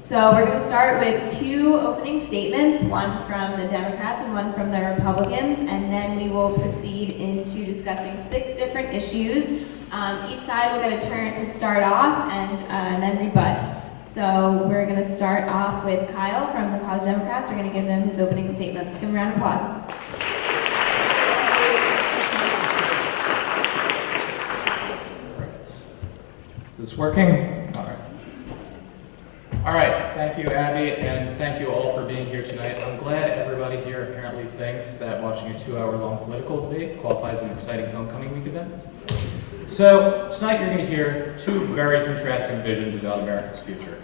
So we're going to start with two opening statements, one from the Democrats and one from the Republicans, and then we will proceed into discussing 6 different issues. Each side will get a turn to start off and then rebut. So we're going to start off with Kyle from the College Democrats. We're going to give them his opening statement. Let's give him a round of applause. Is this working? All right, thank you, Abby, and thank you all for being here tonight. I'm glad everybody here apparently thinks that watching a 2-hour-long political debate qualifies as an exciting homecoming week event. So, tonight you're going to hear 2 very contrasting visions about America's future.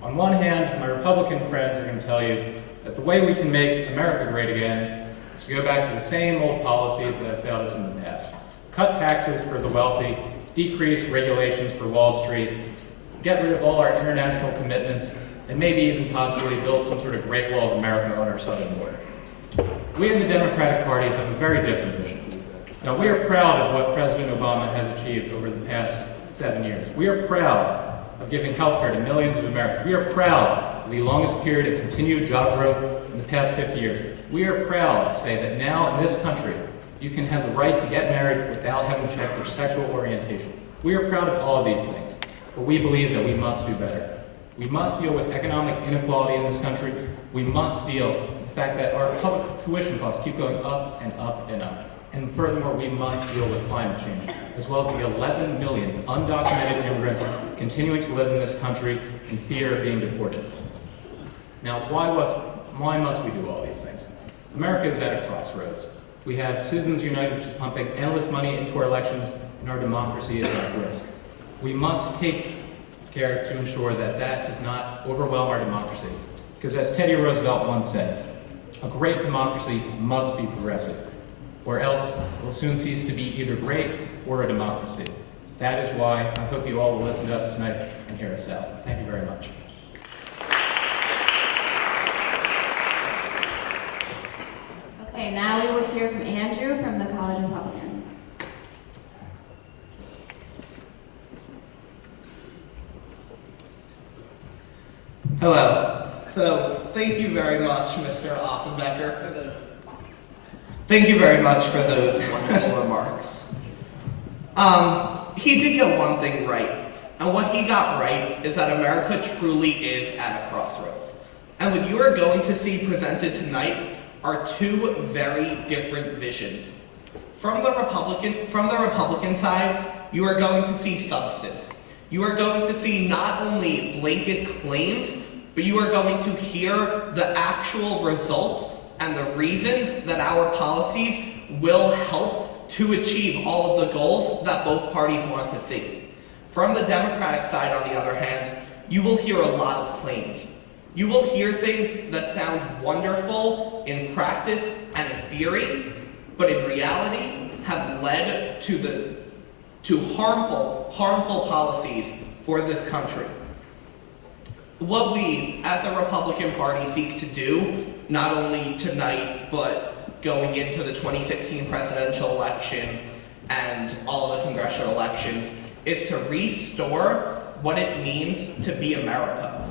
On one hand, my Republican friends are going to tell you that the way we can make America great again is to go back to the same old policies that have failed us in the past. Cut taxes for the wealthy, decrease regulations for Wall Street, get rid of all our international commitments, and maybe even possibly build some sort of Great Wall of America on our southern border. We in the Democratic Party have a very different vision. Now, we are proud of what President Obama has achieved over the past 7 years. We are proud of giving health care to millions of Americans. We are proud of the longest period of continued job growth in the past 50 years. We are proud to say that now in this country, you can have the right to get married without having to check for sexual orientation. We are proud of all of these things. But we believe that we must do better. We must deal with economic inequality in this country. We must deal with the fact that our public tuition costs keep going up and up and up. And furthermore, we must deal with climate change, as well as the 11 million undocumented immigrants continuing to live in this country in fear of being deported. Now, why must we do all these things? America is at a crossroads. We have Citizens United, which is pumping endless money into our elections, and our democracy is at risk. We must take care to ensure that that does not overwhelm our democracy. Because as Teddy Roosevelt once said, a great democracy must be progressive, or else it will soon cease to be either great or a democracy. That is why I hope you all will listen to us tonight and hear us out. Thank you very much. Okay, now we will hear from Andrew from the College Republicans. Hello. So, thank you very much, Mr. Offenbecker. Thank you very much for those wonderful remarks. He did get one thing right, and what he got right is that America truly is at a crossroads. And what you are going to see presented tonight are 2 very different visions. From the Republican side, you are going to see substance. You are going to see not only blanket claims, but you are going to hear the actual results and the reasons that our policies will help to achieve all of the goals that both parties want to see. From the Democratic side, on the other hand, you will hear a lot of claims. You will hear things that sound wonderful in practice and in theory, but in reality have led to harmful policies for this country. What we, as a Republican Party, seek to do, not only tonight, but going into the 2016 presidential election and all of the congressional elections, is to restore what it means to be America.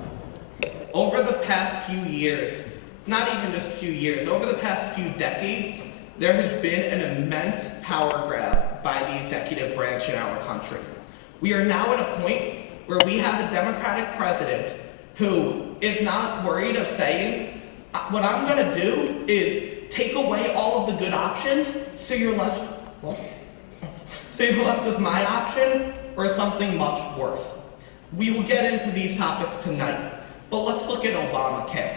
Over the past few years, not even just a few years, over the past few decades, there has been an immense power grab by the executive branch in our country. We are now at a point where we have a Democratic president who is not worried of saying, what I'm going to do is take away all of the good options, so you're left with my option or something much worse. We will get into these topics tonight, but let's look at Obamacare.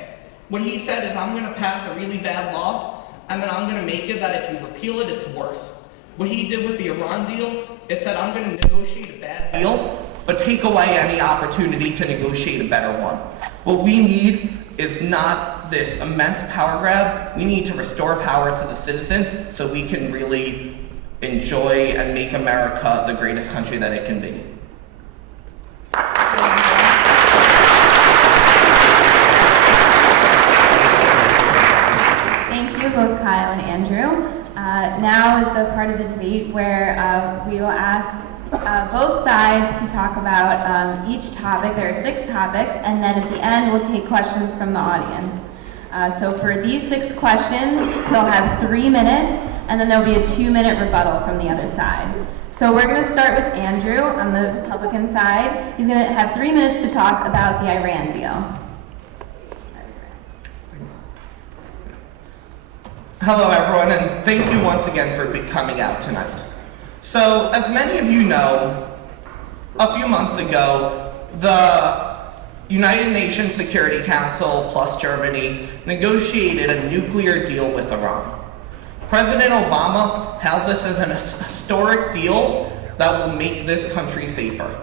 What he said is, I'm going to pass a really bad law, and then I'm going to make it that if you repeal it, it's worse. What he did with the Iran deal is said, I'm going to negotiate a bad deal, but take away any opportunity to negotiate a better one. What we need is not this immense power grab. We need to restore power to the citizens so we can really enjoy and make America the greatest country that it can be. Thank you, both Kyle and Andrew. Now is the part of the debate where we will ask both sides to talk about each topic. There are 6 topics, and then at the end we'll take questions from the audience. So for these 6 questions, they'll have 3 minutes, and then there'll be a 2-minute rebuttal from the other side. So we're going to start with Andrew on the Republican side. He's going to have 3 minutes to talk about the Iran deal. Hello, everyone, and thank you once again for coming out tonight. So, as many of you know, a few months ago, the United Nations Security Council plus Germany negotiated a nuclear deal with Iran. President Obama hailed this as an historic deal that will make this country safer.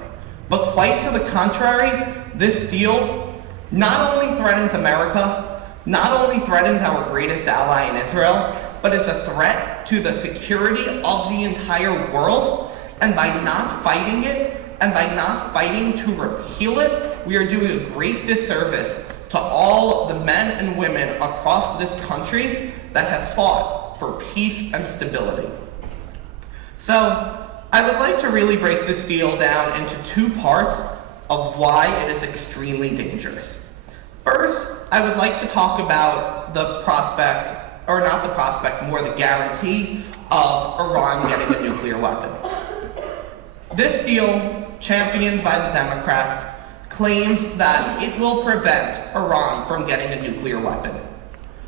But quite to the contrary, this deal not only threatens America, not only threatens our greatest ally in Israel, but is a threat to the security of the entire world. And by not fighting it, and by not fighting to repeal it, we are doing a great disservice to all the men and women across this country that have fought for peace and stability. So, I would like to really break this deal down into 2 parts of why it is extremely dangerous. First, I would like to talk about the prospect, or not the prospect, more the guarantee of Iran getting a nuclear weapon. This deal, championed by the Democrats, claims that it will prevent Iran from getting a nuclear weapon.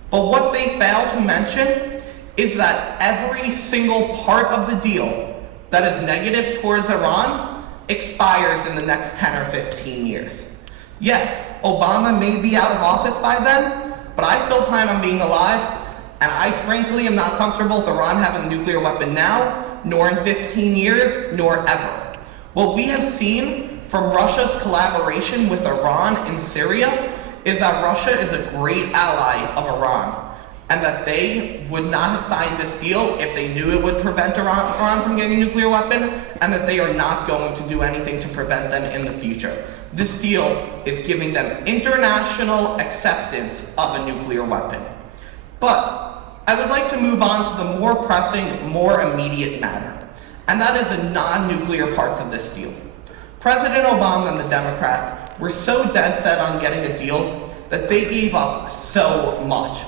But what they fail to mention is that every single part of the deal that is negative towards Iran expires in the next 10 or 15 years. Yes, Obama may be out of office by then, but I still plan on being alive, and I frankly am not comfortable with Iran having a nuclear weapon now, nor in 15 years, nor ever. What we have seen from Russia's collaboration with Iran in Syria is that Russia is a great ally of Iran, and that they would not have signed this deal if they knew it would prevent Iran from getting a nuclear weapon, and that they are not going to do anything to prevent them in the future. This deal is giving them international acceptance of a nuclear weapon. But I would like to move on to the more pressing, more immediate matter, and that is the non-nuclear parts of this deal. President Obama and the Democrats were so dead set on getting a deal that they gave up so much.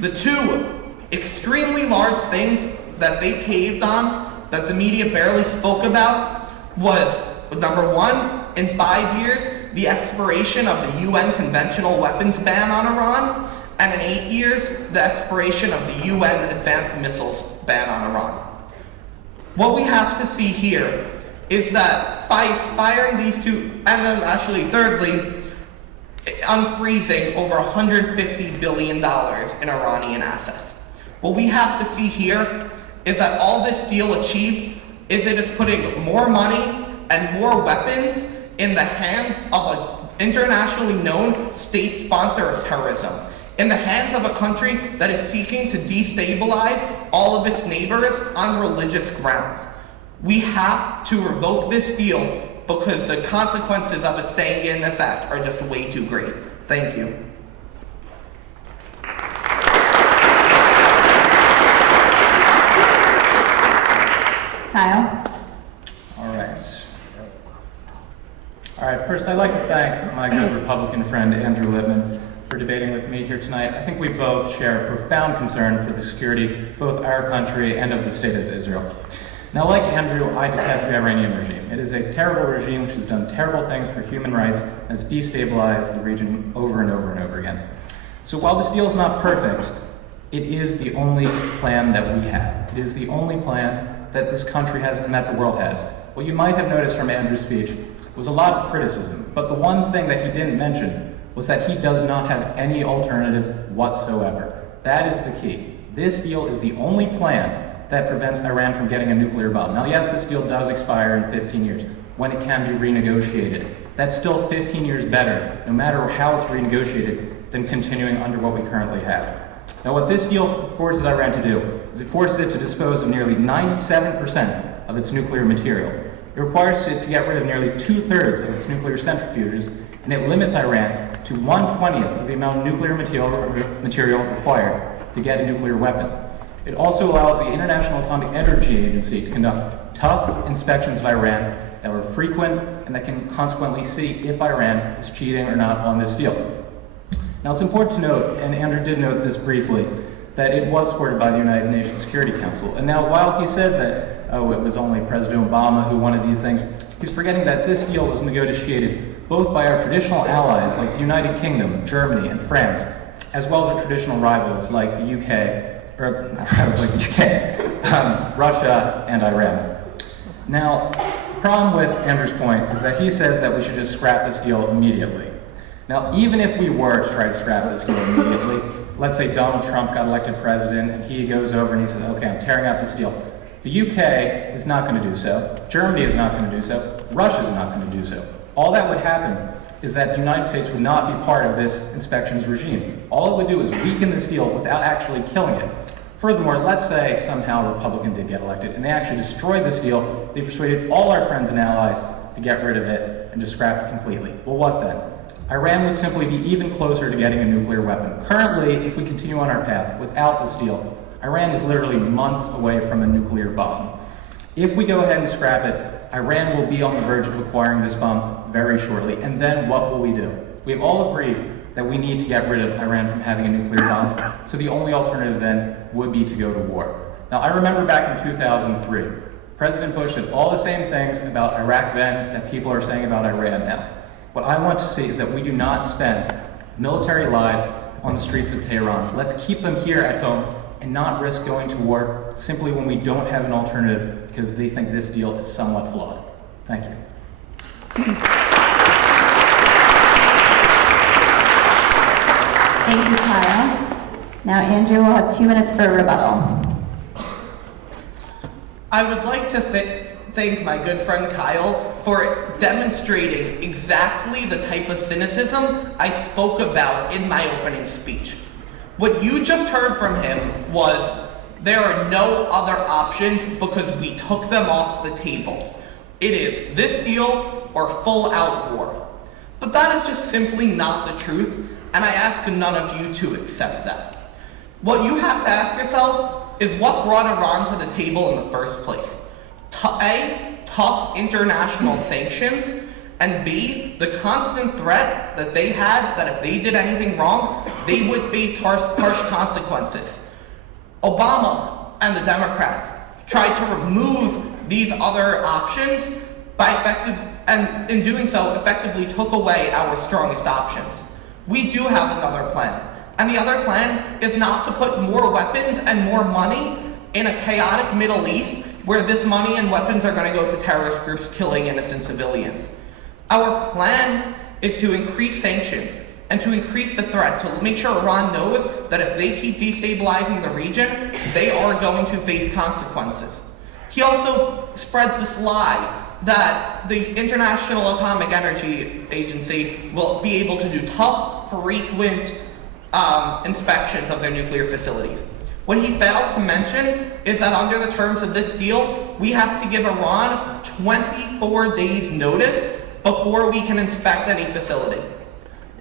The 2 extremely large things that they caved on, that the media barely spoke about, was, number 1, in 5 years, the expiration of the UN conventional weapons ban on Iran, and in 8 years, the expiration of the UN advanced missiles ban on Iran. What we have to see here is that by expiring these 2, and then actually thirdly, unfreezing over $150 billion in Iranian assets. What we have to see here is that all this deal achieved is it is putting more money and more weapons in the hands of an internationally known state sponsor of terrorism, in the hands of a country that is seeking to destabilize all of its neighbors on religious grounds. We have to revoke this deal because the consequences of it staying in effect are just way too great. Thank you. Kyle? All right, first I'd like to thank my good Republican friend Andrew Lippman for debating with me here tonight. I think we both share a profound concern for the security of both our country and of the state of Israel. Now, like Andrew, I detest the Iranian regime. It is a terrible regime which has done terrible things for human rights and has destabilized the region over and over and over again. So while this deal is not perfect, it is the only plan that we have. It is the only plan that this country has and that the world has. What you might have noticed from Andrew's speech was a lot of criticism, but the one thing that he didn't mention was that he does not have any alternative whatsoever. That is the key. This deal is the only plan that prevents Iran from getting a nuclear bomb. Now, yes, this deal does expire in 15 years, when it can be renegotiated. That's still 15 years better, no matter how it's renegotiated, than continuing under what we currently have. Now, what this deal forces Iran to do is it forces it to dispose of nearly 97% of its nuclear material. It requires it to get rid of nearly 2/3 of its nuclear centrifuges, and it limits Iran to 1/20th of the amount of nuclear material required to get a nuclear weapon. It also allows the International Atomic Energy Agency to conduct tough inspections of Iran that were frequent and that can consequently see if Iran is cheating or not on this deal. Now, it's important to note, and Andrew did note this briefly, that it was supported by the United Nations Security Council. And now, while he says that, oh, it was only President Obama who wanted these things, he's forgetting that this deal was negotiated both by our traditional allies like the United Kingdom, Germany, and France, as well as our traditional rivals like the UK, or not rivals like the UK, Russia and Iran. Now, the problem with Andrew's point is that he says that we should just scrap this deal immediately. Now, even if we were to try to scrap this deal immediately, let's say Donald Trump got elected president and he goes over and he says, okay, I'm tearing out this deal. The UK is not going to do so. Germany is not going to do so. Russia is not going to do so. All that would happen is that the United States would not be part of this inspections regime. All it would do is weaken this deal without actually killing it. Furthermore, let's say somehow a Republican did get elected and they actually destroyed this deal. They persuaded all our friends and allies to get rid of it and just scrap it completely. Well, what then? Iran would simply be even closer to getting a nuclear weapon. Currently, if we continue on our path without this deal, Iran is literally months away from a nuclear bomb. If we go ahead and scrap it, Iran will be on the verge of acquiring this bomb very shortly. And then what will we do? We have all agreed that we need to get rid of Iran from having a nuclear bomb. So the only alternative then would be to go to war. Now, I remember back in 2003, President Bush said all the same things about Iraq then that people are saying about Iran now. What I want to see is that we do not spend military lives on the streets of Tehran. Let's keep them here at home and not risk going to war simply when we don't have an alternative because they think this deal is somewhat flawed. Thank you. Thank you, Kyle. Now, Andrew will have 2 minutes for a rebuttal. I would like to thank my good friend Kyle for demonstrating exactly the type of cynicism I spoke about in my opening speech. What you just heard from him was there are no other options because we took them off the table. It is this deal or full-out war. But that is just simply not the truth, and I ask none of you to accept that. What you have to ask yourselves is what brought Iran to the table in the first place. A, tough international sanctions, and B, the constant threat that they had that if they did anything wrong, they would face harsh consequences. Obama and the Democrats tried to remove these other options and in doing so, effectively took away our strongest options. We do have another plan, and the other plan is not to put more weapons and more money in a chaotic Middle East where this money and weapons are going to go to terrorist groups killing innocent civilians. Our plan is to increase sanctions and to increase the threat, to make sure Iran knows that if they keep destabilizing the region, they are going to face consequences. He also spreads this lie that the International Atomic Energy Agency will be able to do tough, frequent inspections of their nuclear facilities. What he fails to mention is that under the terms of this deal, we have to give Iran 24 days notice before we can inspect any facility.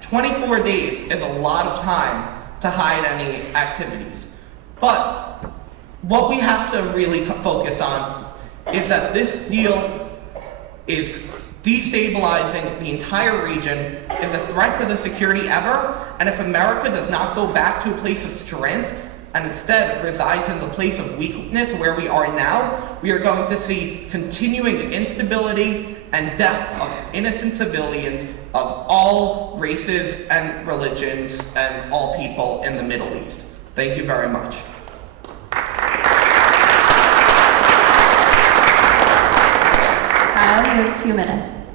24 days is a lot of time to hide any activities. But what we have to really focus on is that this deal is destabilizing the entire region, is a threat to the security ever, and if America does not go back to a place of strength and instead resides in the place of weakness where we are now, we are going to see continuing instability and death of innocent civilians of all races and religions and all people in the Middle East. Thank you very much. Kyle, you have 2 minutes.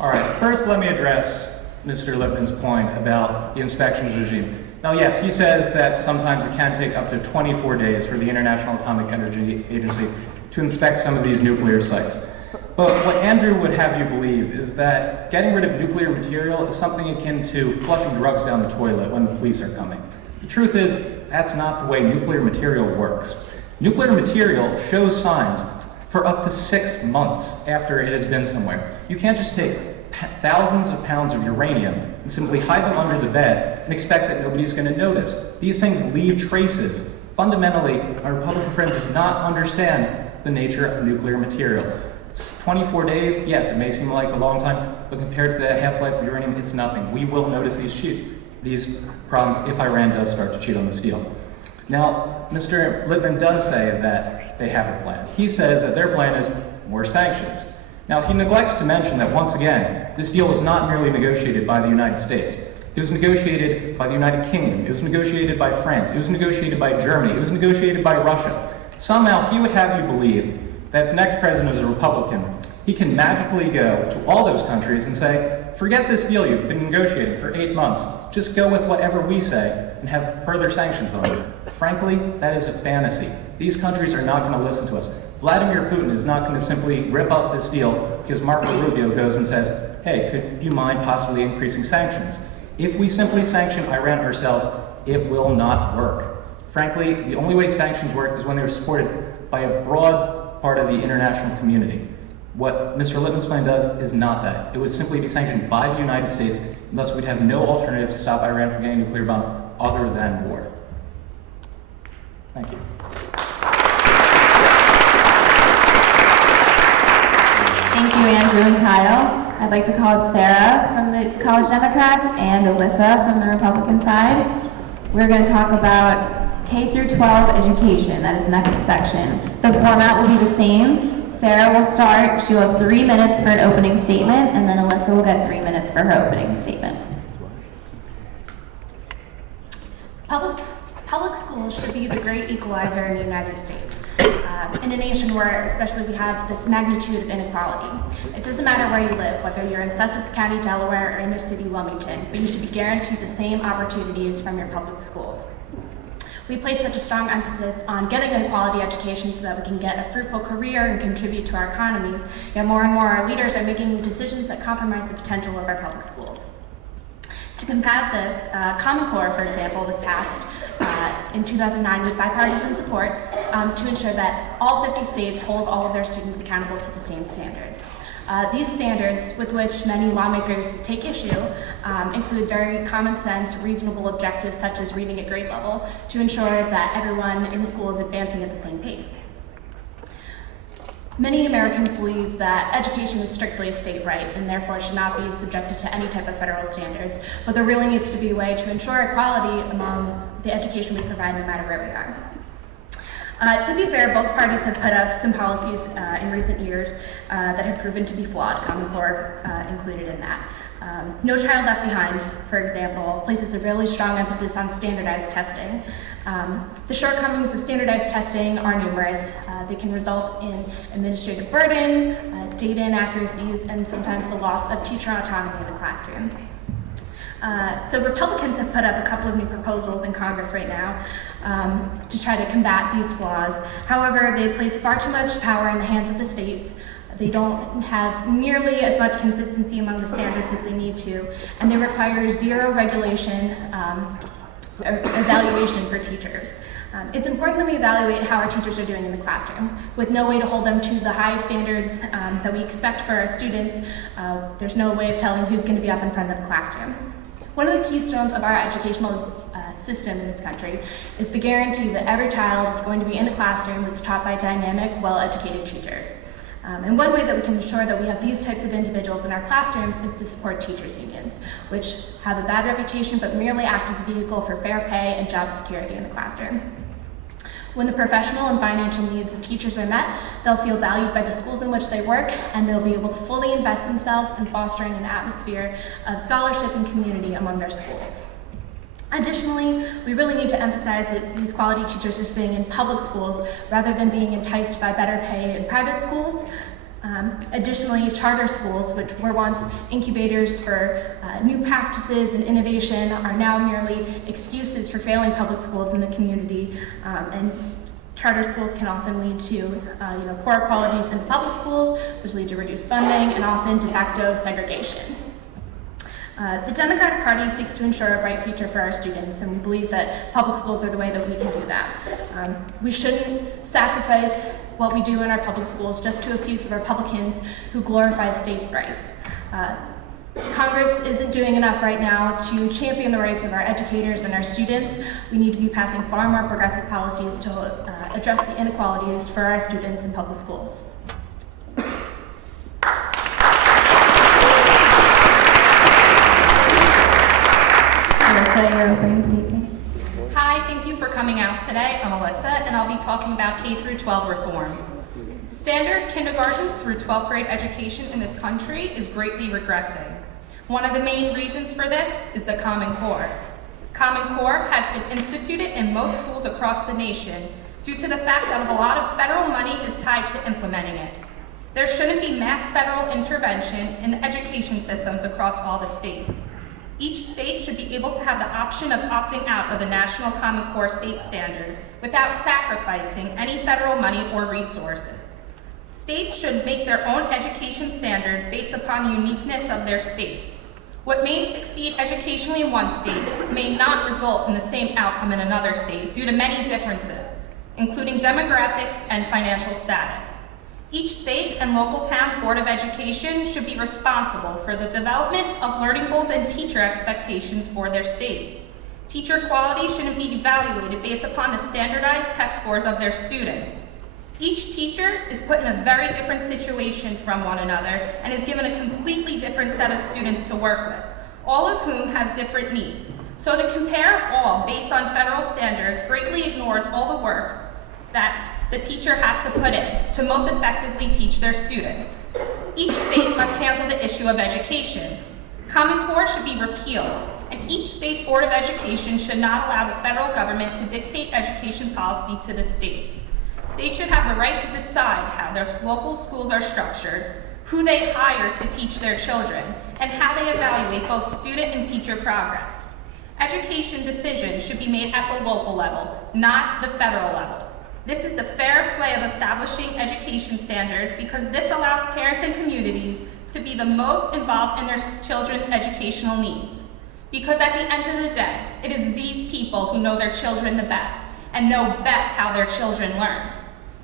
All right, first let me address Mr. Lippman's point about the inspections regime. Now, yes, he says that sometimes it can take up to 24 days for the International Atomic Energy Agency to inspect some of these nuclear sites. But what Andrew would have you believe is that getting rid of nuclear material is something akin to flushing drugs down the toilet when the police are coming. The truth is, that's not the way nuclear material works. Nuclear material shows signs for up to 6 months after it has been somewhere. You can't just take thousands of pounds of uranium and simply hide them under the bed and expect that nobody's going to notice. These things leave traces Fundamentally, our Republican friend does not understand the nature of nuclear material. 24 days, yes, it may seem like a long time, but compared to the half-life of uranium, it's nothing. We will notice these problems if Iran does start to cheat on this deal. Now, Mr. Lippman does say that they have a plan. He says that their plan is more sanctions. Now, he neglects to mention that, once again, this deal was not merely negotiated by the United States. It was negotiated by the United Kingdom. It was negotiated by France. It was negotiated by Germany. It was negotiated by Russia. Somehow, he would have you believe that if the next president is a Republican, he can magically go to all those countries and say, forget this deal you've been negotiating for 8 months. Just go with whatever we say and have further sanctions on it. Frankly, that is a fantasy. These countries are not going to listen to us. Vladimir Putin is not going to simply rip up this deal because Marco Rubio goes and says, hey, could you mind possibly increasing sanctions? If we simply sanction Iran ourselves, it will not work. Frankly, the only way sanctions work is when they're supported by a broad part of the international community. What Mr. Lippman's plan does is not that. It would simply be sanctioned by the United States, and thus we'd have no alternative to stop Iran from getting a nuclear bomb other than war. Thank you. Thank you, Andrew and Kyle. I'd like to call up Sarah from the College Democrats and Alyssa from the Republican side. We're going to talk about K through 12 education. That is the next section. The format will be the same. Sarah will start. She will have 3 minutes for an opening statement, and then Alyssa will get 3 minutes for her opening statement. Public schools should be the great equalizer in the United States. In a nation where especially we have this magnitude of inequality. It doesn't matter where you live, whether you're in Sussex County, Delaware, or inner city Wilmington, but you should be guaranteed the same opportunities from your public schools. We place such a strong emphasis on getting a quality education so that we can get a fruitful career and contribute to our economies, yet more and more our leaders are making decisions that compromise the potential of our public schools. To combat this, Common Core, for example, was passed in 2009 with bipartisan support to ensure that all 50 states hold all of their students accountable to the same standards. These standards, with which many lawmakers take issue, include very common sense, reasonable objectives such as reading at grade level to ensure that everyone in the school is advancing at the same pace. Many Americans believe that education is strictly a state right and therefore should not be subjected to any type of federal standards, but there really needs to be a way to ensure equality among the education we provide no matter where we are. To be fair, both parties have put up some policies in recent years that have proven to be flawed, Common Core included in that. No Child Left Behind, for example, places a really strong emphasis on standardized testing. The shortcomings of standardized testing are numerous. They can result in administrative burden, data inaccuracies, and sometimes the loss of teacher autonomy in the classroom. So Republicans have put up a couple of new proposals in Congress right now to try to combat these flaws. However, they place far too much power in the hands of the states. They don't have nearly as much consistency among the standards as they need to, and they require zero regulation or evaluation for teachers. It's important that we evaluate how our teachers are doing in the classroom. With no way to hold them to the high standards that we expect for our students, there's no way of telling who's going to be up in front of the classroom. One of the keystones of our educational system in this country is the guarantee that every child is going to be in a classroom that's taught by dynamic, well-educated teachers. And one way that we can ensure that we have these types of individuals in our classrooms is to support teachers' unions, which have a bad reputation but merely act as a vehicle for fair pay and job security in the classroom. When the professional and financial needs of teachers are met, they'll feel valued by the schools in which they work, and they'll be able to fully invest themselves in fostering an atmosphere of scholarship and community among their schools. Additionally, we really need to emphasize that these quality teachers are staying in public schools rather than being enticed by better pay in private schools. Additionally, charter schools, which were once incubators for new practices and innovation, are now merely excuses for failing public schools in the community. And charter schools can often lead to poor qualities in the public schools, which lead to reduced funding and often de facto segregation. The Democratic Party seeks to ensure a bright future for our students, and we believe that public schools are the way that we can do that. We shouldn't sacrifice what we do in our public schools just to appease the Republicans who glorify states' rights. Congress isn't doing enough right now to champion the rights of our educators and our students. We need to be passing far more progressive policies to address the inequalities for our students in public schools. Melissa, your opening statement. Hi, thank you for coming out today. I'm Alyssa, and I'll be talking about K through 12 reform. Standard kindergarten through 12th grade education in this country is greatly regressing. One of the main reasons for this is the Common Core. Common Core has been instituted in most schools across the nation due to the fact that a lot of federal money is tied to implementing it. There shouldn't be mass federal intervention in the education systems across all the states. Each state should be able to have the option of opting out of the National Common Core state standards without sacrificing any federal money or resources. States should make their own education standards based upon the uniqueness of their state. What may succeed educationally in one state may not result in the same outcome in another state due to many differences, including demographics and financial status. Each state and local town's Board of Education should be responsible for the development of learning goals and teacher expectations for their state. Teacher quality shouldn't be evaluated based upon the standardized test scores of their students. Each teacher is put in a very different situation from one another and is given a completely different set of students to work with, all of whom have different needs. So to compare all based on federal standards greatly ignores all the work that the teacher has to put in to most effectively teach their students. Each state must handle the issue of education. Common Core should be repealed, and each state's Board of Education should not allow the federal government to dictate education policy to the states. States should have the right to decide how their local schools are structured, who they hire to teach their children, and how they evaluate both student and teacher progress. Education decisions should be made at the local level, not the federal level. This is the fairest way of establishing education standards because this allows parents and communities to be the most involved in their children's educational needs. Because at the end of the day, it is these people who know their children the best and know best how their children learn.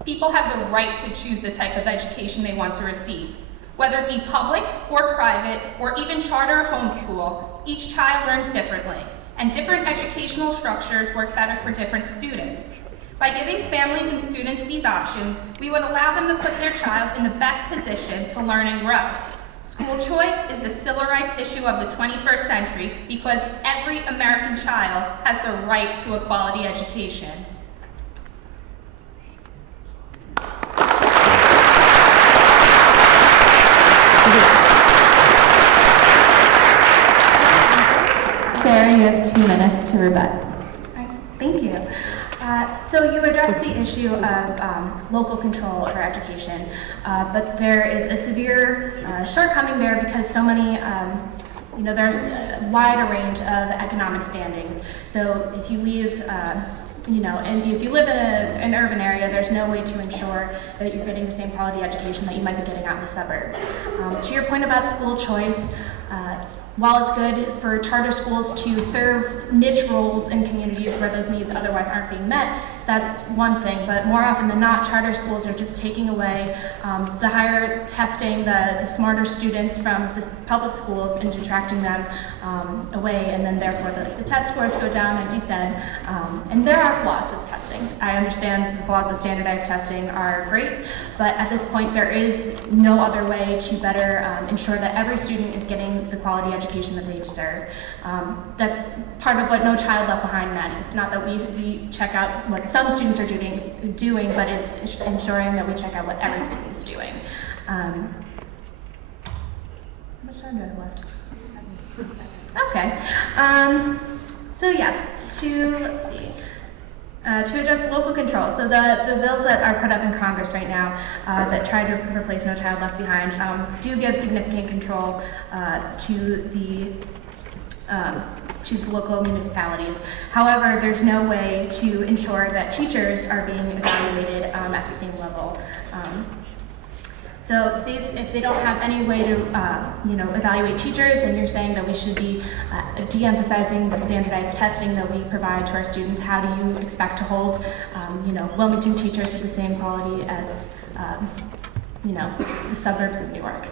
People have the right to choose the type of education they want to receive. Whether it be public or private or even charter or homeschool, each child learns differently, and different educational structures work better for different students. By giving families and students these options, we would allow them to put their child in the best position to learn and grow. School choice is the civil rights issue of the 21st century because every American child has the right to a quality education. Sarah, you have 2 minutes to rebut. All right, thank you. So you addressed the issue of local control over education, but there is a severe shortcoming there because so many, there's a wide range of economic standings. So if you leave, and if you live in an urban area, there's no way to ensure that you're getting the same quality education that you might be getting out in the suburbs. To your point about school choice, while it's good for charter schools to serve niche roles in communities where those needs otherwise aren't being met, that's one thing, but more often than not, charter schools are just taking away the higher testing, the smarter students from the public schools and detracting them away, and then therefore the test scores go down, as you said, and there are flaws with testing. I understand the flaws of standardized testing are great, but at this point there is no other way to better ensure that every student is getting the quality education that they deserve. That's part of what No Child Left Behind meant. It's not that we check out what some students are doing, but it's ensuring that we check out what every student is doing. How much time do I have left? Okay. So yes, to address local control. So the bills that are put up in Congress right now that try to replace No Child Left Behind do give significant control to the local municipalities. However, there's no way to ensure that teachers are being evaluated at the same level. So states, if they don't have any way to, evaluate teachers, and you're saying that we should be de-emphasizing the standardized testing that we provide to our students, how do you expect to hold, Wilmington teachers to the same quality as, the suburbs of Newark?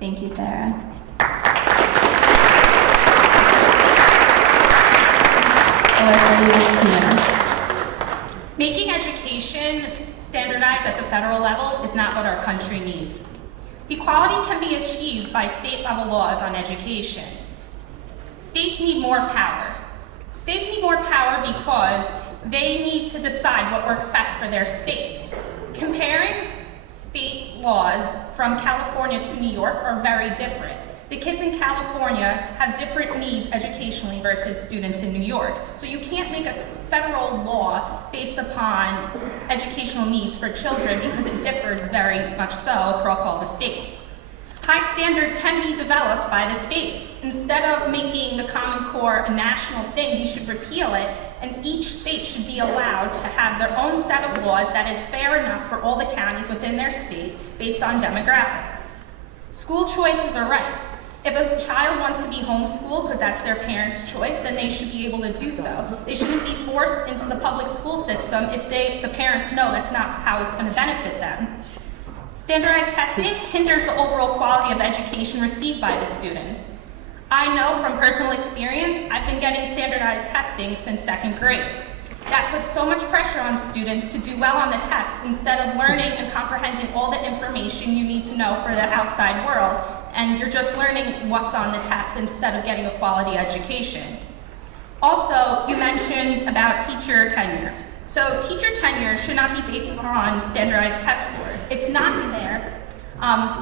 Thank you, Sarah. Alyssa, you have 2 minutes. Making education standardized at the federal level is not what our country needs. Equality can be achieved by state-level laws on education. States need more power. States need more power because they need to decide what works best for their states. Comparing state laws from California to New York are very different. The kids in California have different needs educationally versus students in New York. So you can't make a federal law based upon educational needs for children because it differs very much so across all the states. High standards can be developed by the states. Instead of making the Common Core a national thing, we should repeal it, and each state should be allowed to have their own set of laws that is fair enough for all the counties within their state based on demographics. School choices are right. If a child wants to be homeschooled because that's their parents' choice, then they should be able to do so. They shouldn't be forced into the public school system if the parents know that's not how it's going to benefit them. Standardized testing hinders the overall quality of education received by the students. I know from personal experience, I've been getting standardized testing since 2nd grade. That puts so much pressure on students to do well on the test instead of learning and comprehending all the information you need to know for the outside world, and you're just learning what's on the test instead of getting a quality education. Also, you mentioned about teacher tenure. So teacher tenure should not be based on standardized test scores. It's not fair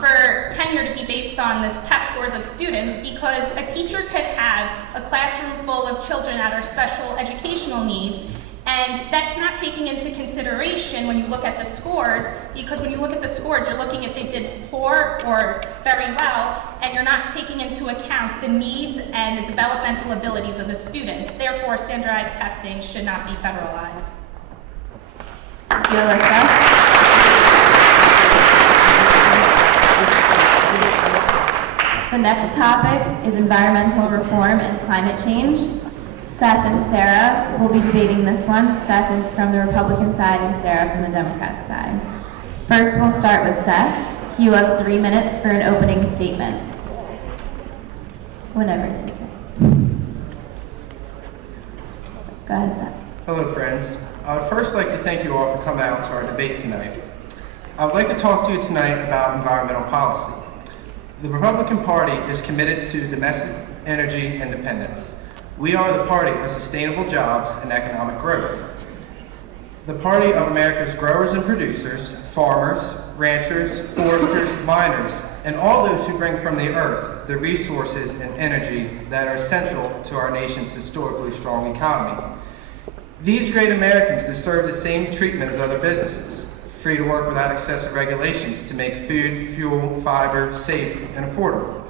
for tenure to be based on the test scores of students because a teacher could have a classroom full of children that are special educational needs, and that's not taking into consideration when you look at the scores, because when you look at the scores, you're looking if they did poor or very well, and you're not taking into account the needs and the developmental abilities of the students. Therefore, standardized testing should not be federalized. Thank you, Alyssa. The next topic is environmental reform and climate change. Seth and Sarah will be debating this one. Seth is from the Republican side and Sarah from the Democratic side. First, we'll start with Seth. You have 3 minutes for an opening statement. Whenever it is. Go ahead, Seth. Hello, friends. I would first like to thank you all for coming out to our debate tonight. I would like to talk to you tonight about environmental policy. The Republican Party is committed to domestic energy independence. We are the party of sustainable jobs and economic growth. The party of America's growers and producers, farmers, ranchers, foresters, miners, and all those who bring from the earth the resources and energy that are essential to our nation's historically strong economy. These great Americans deserve the same treatment as other businesses, free to work without excessive regulations to make food, fuel, fiber safe and affordable.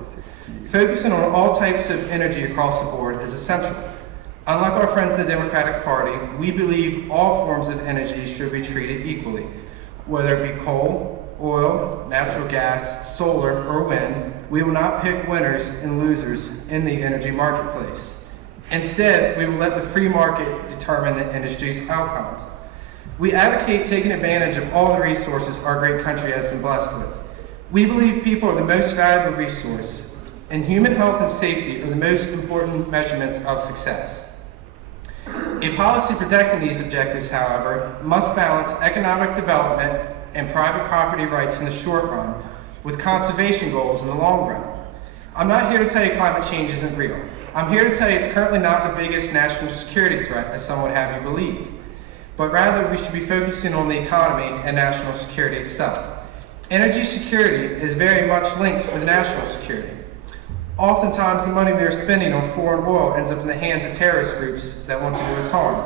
Focusing on all types of energy across the board is essential. Unlike our friends in the Democratic Party, we believe all forms of energy should be treated equally. Whether it be coal, oil, natural gas, solar, or wind, we will not pick winners and losers in the energy marketplace. Instead, we will let the free market determine the industry's outcomes. We advocate taking advantage of all the resources our great country has been blessed with. We believe people are the most valuable resource, and human health and safety are the most important measurements of success. A policy protecting these objectives, however, must balance economic development and private property rights in the short run with conservation goals in the long run. I'm not here to tell you climate change isn't real. I'm here to tell you it's currently not the biggest national security threat as some would have you believe, but rather we should be focusing on the economy and national security itself. Energy security is very much linked with national security. Oftentimes the money we are spending on foreign oil ends up in the hands of terrorist groups that want to do us harm.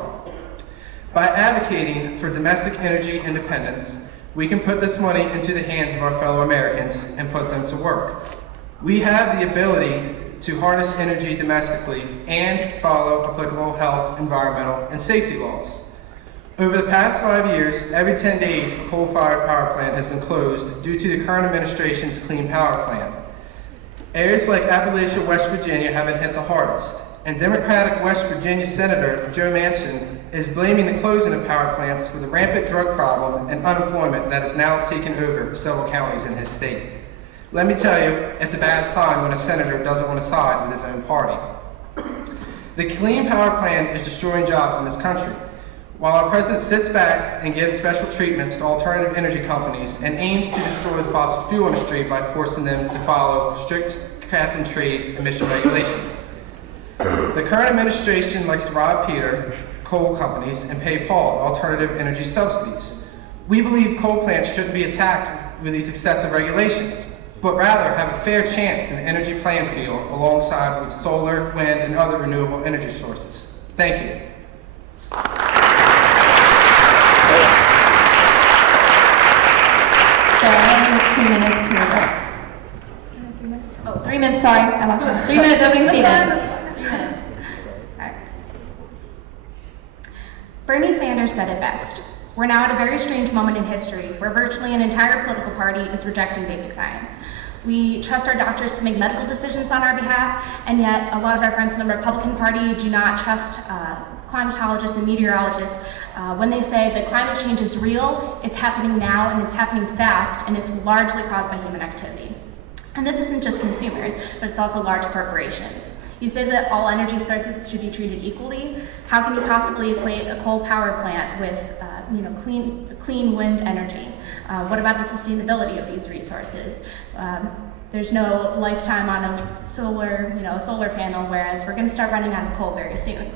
By advocating for domestic energy independence, we can put this money into the hands of our fellow Americans and put them to work. We have the ability to harness energy domestically and follow applicable health, environmental, and safety laws. Over the past 5 years, every 10 days, a coal-fired power plant has been closed due to the current administration's Clean Power Plan. Areas like Appalachia, West Virginia have been hit the hardest, and Democratic West Virginia Senator Joe Manchin is blaming the closing of power plants for the rampant drug problem and unemployment that has now taken over several counties in his state. Let me tell you, it's a bad sign when a senator doesn't want to side with his own party. The Clean Power Plan is destroying jobs in this country. While our president sits back and gives special treatments to alternative energy companies and aims to destroy the fossil fuel industry by forcing them to follow strict cap and trade emission regulations. The current administration likes to rob Peter, coal companies, and pay Paul, alternative energy subsidies. We believe coal plants shouldn't be attacked with these excessive regulations, but rather have a fair chance in the energy playing field alongside with solar, wind, and other renewable energy sources. Thank you. So, 2 minutes to rebut. Oh, 3 minutes, sorry, I lost you. 3 minutes opening statement. 3 minutes. All right. Bernie Sanders said it best. We're now at a very strange moment in history where virtually an entire political party is rejecting basic science. We trust our doctors to make medical decisions on our behalf, and yet a lot of our friends in the Republican Party do not trust climatologists and meteorologists when they say that climate change is real, it's happening now, and it's happening fast, and it's largely caused by human activity. And this isn't just consumers, but it's also large corporations. You say that all energy sources should be treated equally. How can you possibly equate a coal power plant with clean wind energy? What about the sustainability of these resources? There's no lifetime on a solar panel, whereas we're going to start running out of coal very soon.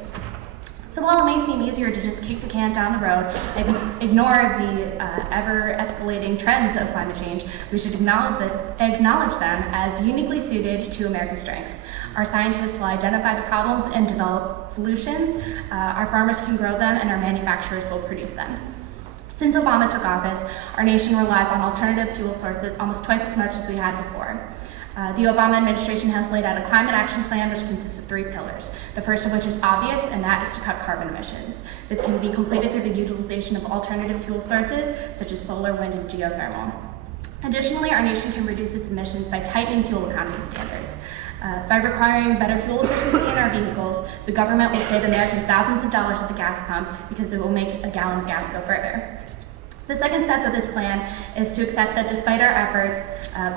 So while it may seem easier to just kick the can down the road and ignore the ever-escalating trends of climate change, we should acknowledge them as uniquely suited to America's strengths. Our scientists will identify the problems and develop solutions. Our farmers can grow them, and our manufacturers will produce them. Since Obama took office, our nation relies on alternative fuel sources almost twice as much as we had before. The Obama administration has laid out a climate action plan which consists of 3 pillars, the first of which is obvious, and that is to cut carbon emissions. This can be completed through the utilization of alternative fuel sources, such as solar, wind, and geothermal. Additionally, our nation can reduce its emissions by tightening fuel economy standards. By requiring better fuel efficiency in our vehicles, the government will save Americans thousands of dollars at the gas pump because it will make a gallon of gas go further. The second step of this plan is to accept that despite our efforts,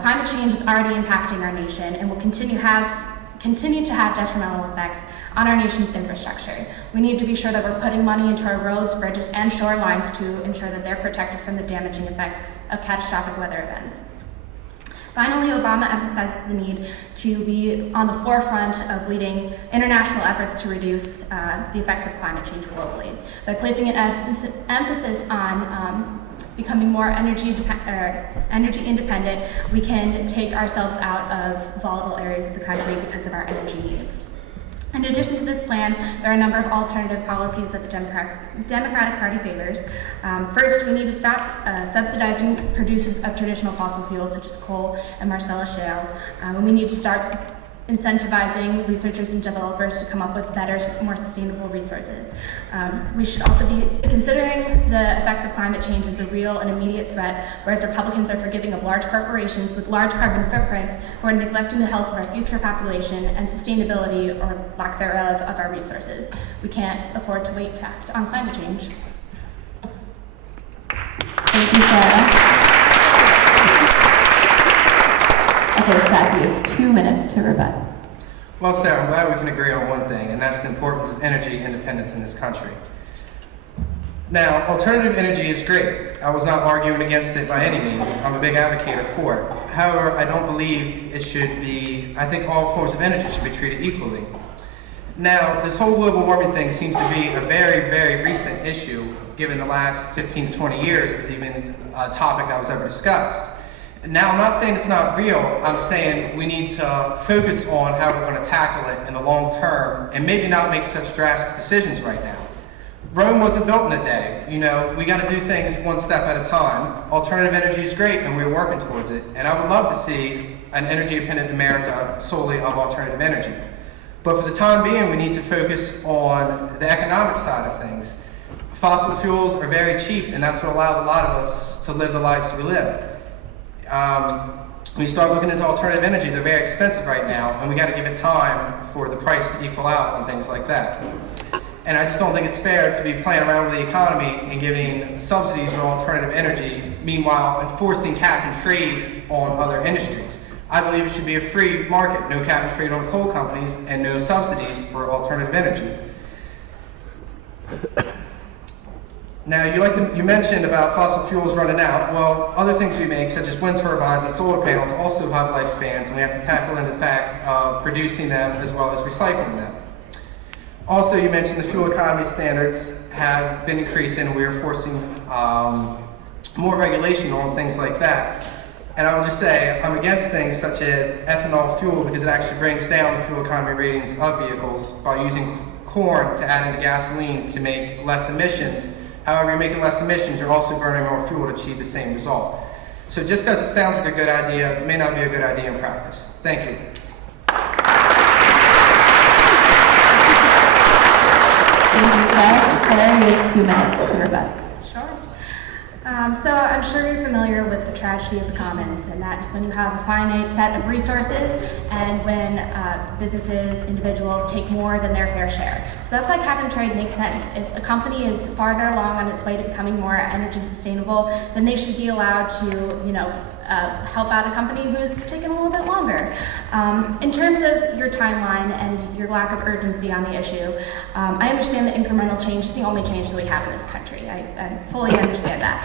climate change is already impacting our nation and will continue to have detrimental effects on our nation's infrastructure. We need to be sure that we're putting money into our roads, bridges, and shorelines to ensure that they're protected from the damaging effects of catastrophic weather events. Finally, Obama emphasized the need to be on the forefront of leading international efforts to reduce the effects of climate change globally. By placing an emphasis on becoming more energy independent, we can take ourselves out of volatile areas of the country because of our energy needs. In addition to this plan, there are a number of alternative policies that the Democratic Party favors. First, we need to stop subsidizing producers of traditional fossil fuels such as coal and Marcellus shale. We need to start incentivizing researchers and developers to come up with better, more sustainable resources. We should also be considering the effects of climate change as a real and immediate threat, whereas Republicans are forgiving of large corporations with large carbon footprints who are neglecting the health of our future population and sustainability, or lack thereof, of our resources. We can't afford to wait to act on climate change. Thank you, Sarah. Okay, Seth, you have 2 minutes to rebut. Well, Sarah, I'm glad we can agree on one thing, and that's the importance of energy independence in this country. Now, alternative energy is great. I was not arguing against it by any means. I'm a big advocate for it. However, I don't believe it should be, I think all forms of energy should be treated equally. Now, this whole global warming thing seems to be a very, very recent issue. Given the last 15 to 20 years, it was even a topic that was ever discussed. Now, I'm not saying it's not real. I'm saying we need to focus on how we're going to tackle it in the long term and maybe not make such drastic decisions right now. Rome wasn't built in a day. We got to do things one step at a time. Alternative energy is great, and we're working towards it. And I would love to see an energy-dependent America solely of alternative energy. But for the time being, we need to focus on the economic side of things. Fossil fuels are very cheap, and that's what allows a lot of us to live the lives we live. When you start looking into alternative energy, they're very expensive right now, and we got to give it time for the price to equal out on things like that. And I just don't think it's fair to be playing around with the economy and giving subsidies to alternative energy meanwhile enforcing cap and trade on other industries. I believe it should be a free market, no cap and trade on coal companies, and no subsidies for alternative energy. Now, you mentioned about fossil fuels running out. Well, other things we make, such as wind turbines and solar panels, also have lifespans, and we have to tackle in the fact of producing them as well as recycling them. Also, you mentioned the fuel economy standards have been increasing, and we are forcing more regulation on things like that. And I will just say, I'm against things such as ethanol fuel because it actually brings down the fuel economy ratings of vehicles by using corn to add into gasoline to make less emissions. However, you're making less emissions, you're also burning more fuel to achieve the same result. So just because it sounds like a good idea, it may not be a good idea in practice. Thank you. Thank you, Sarah. Sarah, you have 2 minutes to rebut. Sure. So I'm sure you're familiar with the tragedy of the commons, and that is when you have a finite set of resources and when businesses, individuals take more than their fair share. So that's why cap and trade makes sense. If a company is farther along on its way to becoming more energy sustainable, then they should be allowed to, help out a company who's taken a little bit longer. In terms of your timeline and your lack of urgency on the issue, I understand that incremental change is the only change that we have in this country. I fully understand that.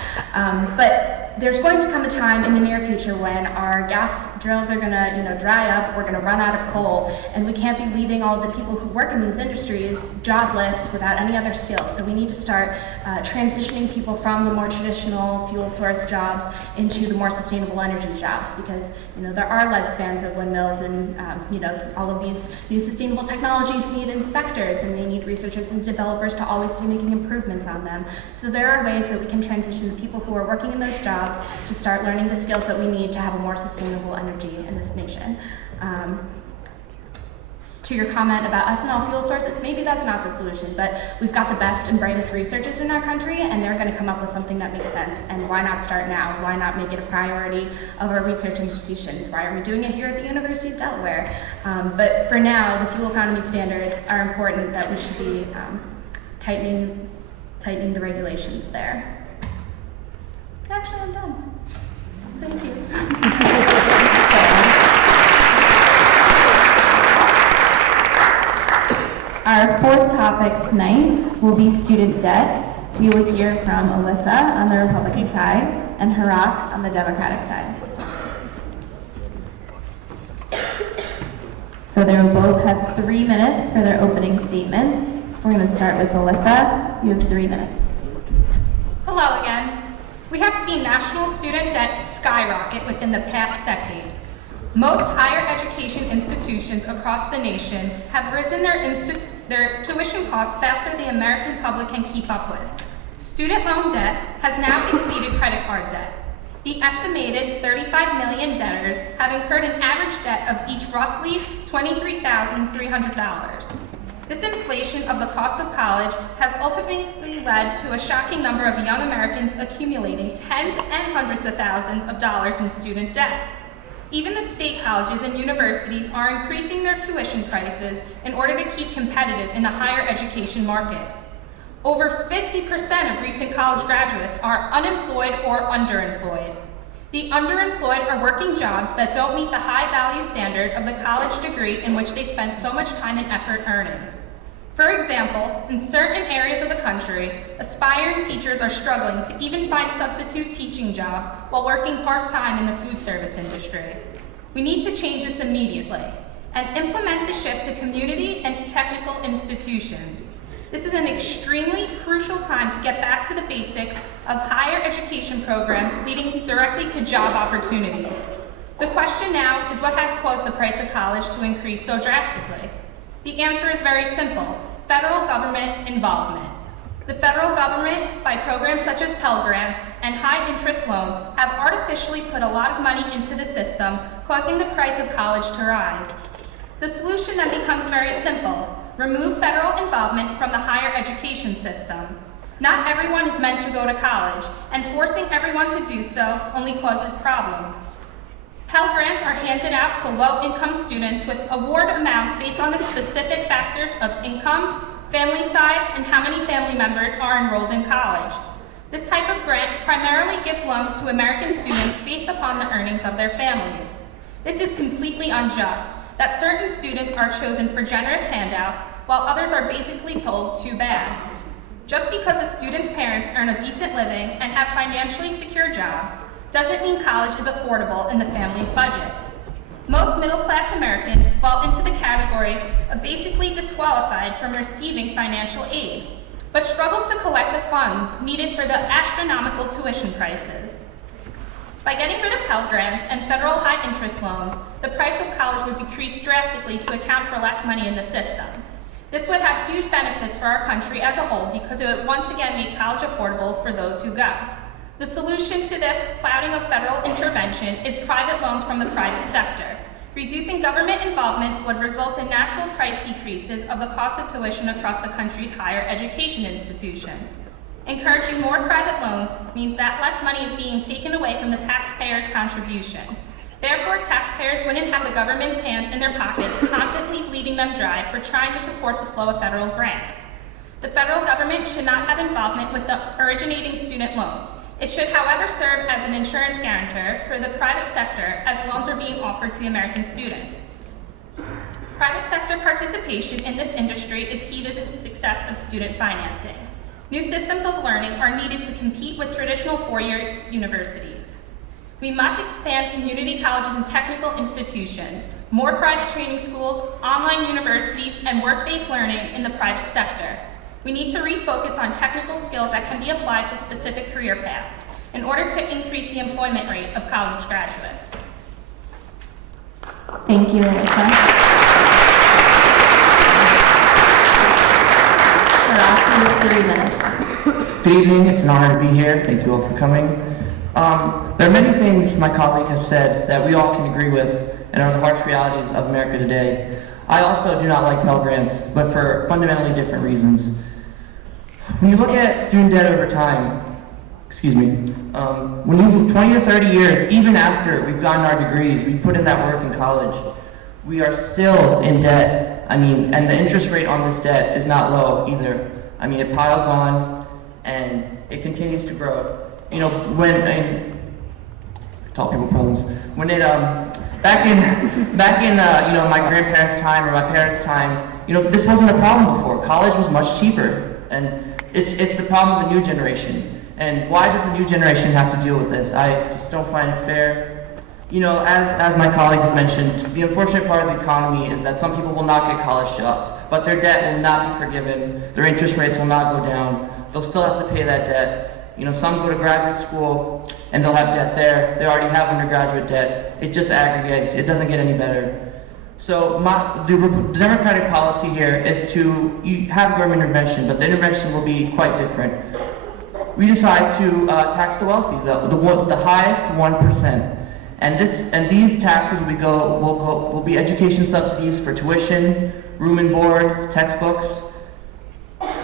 But there's going to come a time in the near future when our gas drills are gonna, dry up, we're gonna run out of coal, and we can't be leaving all the people who work in these industries jobless without any other skills. So we need to start transitioning people from the more traditional fuel source jobs into the more sustainable energy jobs, because there are lifespans of windmills, and all of these new sustainable technologies need inspectors, and they need researchers and developers to always be making improvements on them. So there are ways that we can transition the people who are working in those jobs to start learning the skills that we need to have a more sustainable energy in this nation. To your comment about ethanol fuel sources, maybe that's not the solution, but we've got the best and brightest researchers in our country, and they're going to come up with something that makes sense. And why not start now? Why not make it a priority of our research institutions? Why are we doing it here at the University of Delaware? But for now, the fuel economy standards are important, that we should be tightening the regulations there. Actually, I'm done. Thank you. Our 4th topic tonight will be student debt. We will hear from Alyssa on the Republican side and Harak on the Democratic side. So they will both have 3 minutes for their opening statements. We're going to start with Alyssa. You have 3 minutes. Hello again. We have seen national student debt skyrocket within the past decade. Most higher education institutions across the nation have risen their tuition costs faster than the American public can keep up with. Student loan debt has now exceeded credit card debt. The estimated 35 million debtors have incurred an average debt of each roughly $23,300. This inflation of the cost of college has ultimately led to a shocking number of young Americans accumulating tens and hundreds of thousands of dollars in student debt. Even the state colleges and universities are increasing their tuition prices in order to keep competitive in the higher education market. Over 50% of recent college graduates are unemployed or underemployed. The underemployed are working jobs that don't meet the high value standard of the college degree in which they spent so much time and effort earning. For example, in certain areas of the country, aspiring teachers are struggling to even find substitute teaching jobs while working part-time in the food service industry. We need to change this immediately and implement the shift to community and technical institutions. This is an extremely crucial time to get back to the basics of higher education programs leading directly to job opportunities. The question now is, what has caused the price of college to increase so drastically? The answer is very simple: federal government involvement. The federal government, by programs such as Pell Grants and high-interest loans, have artificially put a lot of money into the system, causing the price of college to rise. The solution then becomes very simple: remove federal involvement from the higher education system. Not everyone is meant to go to college, and forcing everyone to do so only causes problems. Pell Grants are handed out to low-income students with award amounts based on the specific factors of income, family size, and how many family members are enrolled in college. This type of grant primarily gives loans to American students based upon the earnings of their families. This is completely unjust, that certain students are chosen for generous handouts, while others are basically told too bad. Just because a student's parents earn a decent living and have financially secure jobs doesn't mean college is affordable in the family's budget. Most middle-class Americans fall into the category of basically disqualified from receiving financial aid, but struggle to collect the funds needed for the astronomical tuition prices. By getting rid of Pell Grants and federal high-interest loans, the price of college would decrease drastically to account for less money in the system. This would have huge benefits for our country as a whole because it would once again make college affordable for those who go. The solution to this clouding of federal intervention is private loans from the private sector. Reducing government involvement would result in natural price decreases of the cost of tuition across the country's higher education institutions. Encouraging more private loans means that less money is being taken away from the taxpayer's contribution. Therefore, taxpayers wouldn't have the government's hands in their pockets constantly bleeding them dry for trying to support the flow of federal grants. The federal government should not have involvement with the originating student loans. It should, however, serve as an insurance guarantor for the private sector as loans are being offered to the American students. Private sector participation in this industry is key to the success of student financing. New systems of learning are needed to compete with traditional four-year universities. We must expand community colleges and technical institutions, more private training schools, online universities, and work-based learning in the private sector. We need to refocus on technical skills that can be applied to specific career paths in order to increase the employment rate of college graduates. Thank you, Alyssa. For 3 minutes. Good evening, it's an honor to be here. Thank you all for coming. There are many things my colleague has said that we all can agree with and are the harsh realities of America today. I also do not like Pell Grants, but for fundamentally different reasons. When you look at student debt over time, when you 20 to 30 years, even after we've gotten our degrees, we put in that work in college, we are still in debt. And the interest rate on this debt is not low either. It piles on and it continues to grow. Tall people problems. When it back in my grandparents' time or my parents' time, this wasn't a problem before. College was much cheaper, and it's the problem of the new generation. And why does the new generation have to deal with this? I just don't find it fair. As my colleague has mentioned, the unfortunate part of the economy is that some people will not get college jobs, but their debt will not be forgiven. Their interest rates will not go down. They'll still have to pay that debt. Some go to graduate school and they'll have debt there. They already have undergraduate debt. It just aggregates. It doesn't get any better. So the Democratic policy here is to have government intervention, but the intervention will be quite different. We decide to tax the wealthy, the highest 1%. And these taxes will be education subsidies for tuition, room and board, textbooks.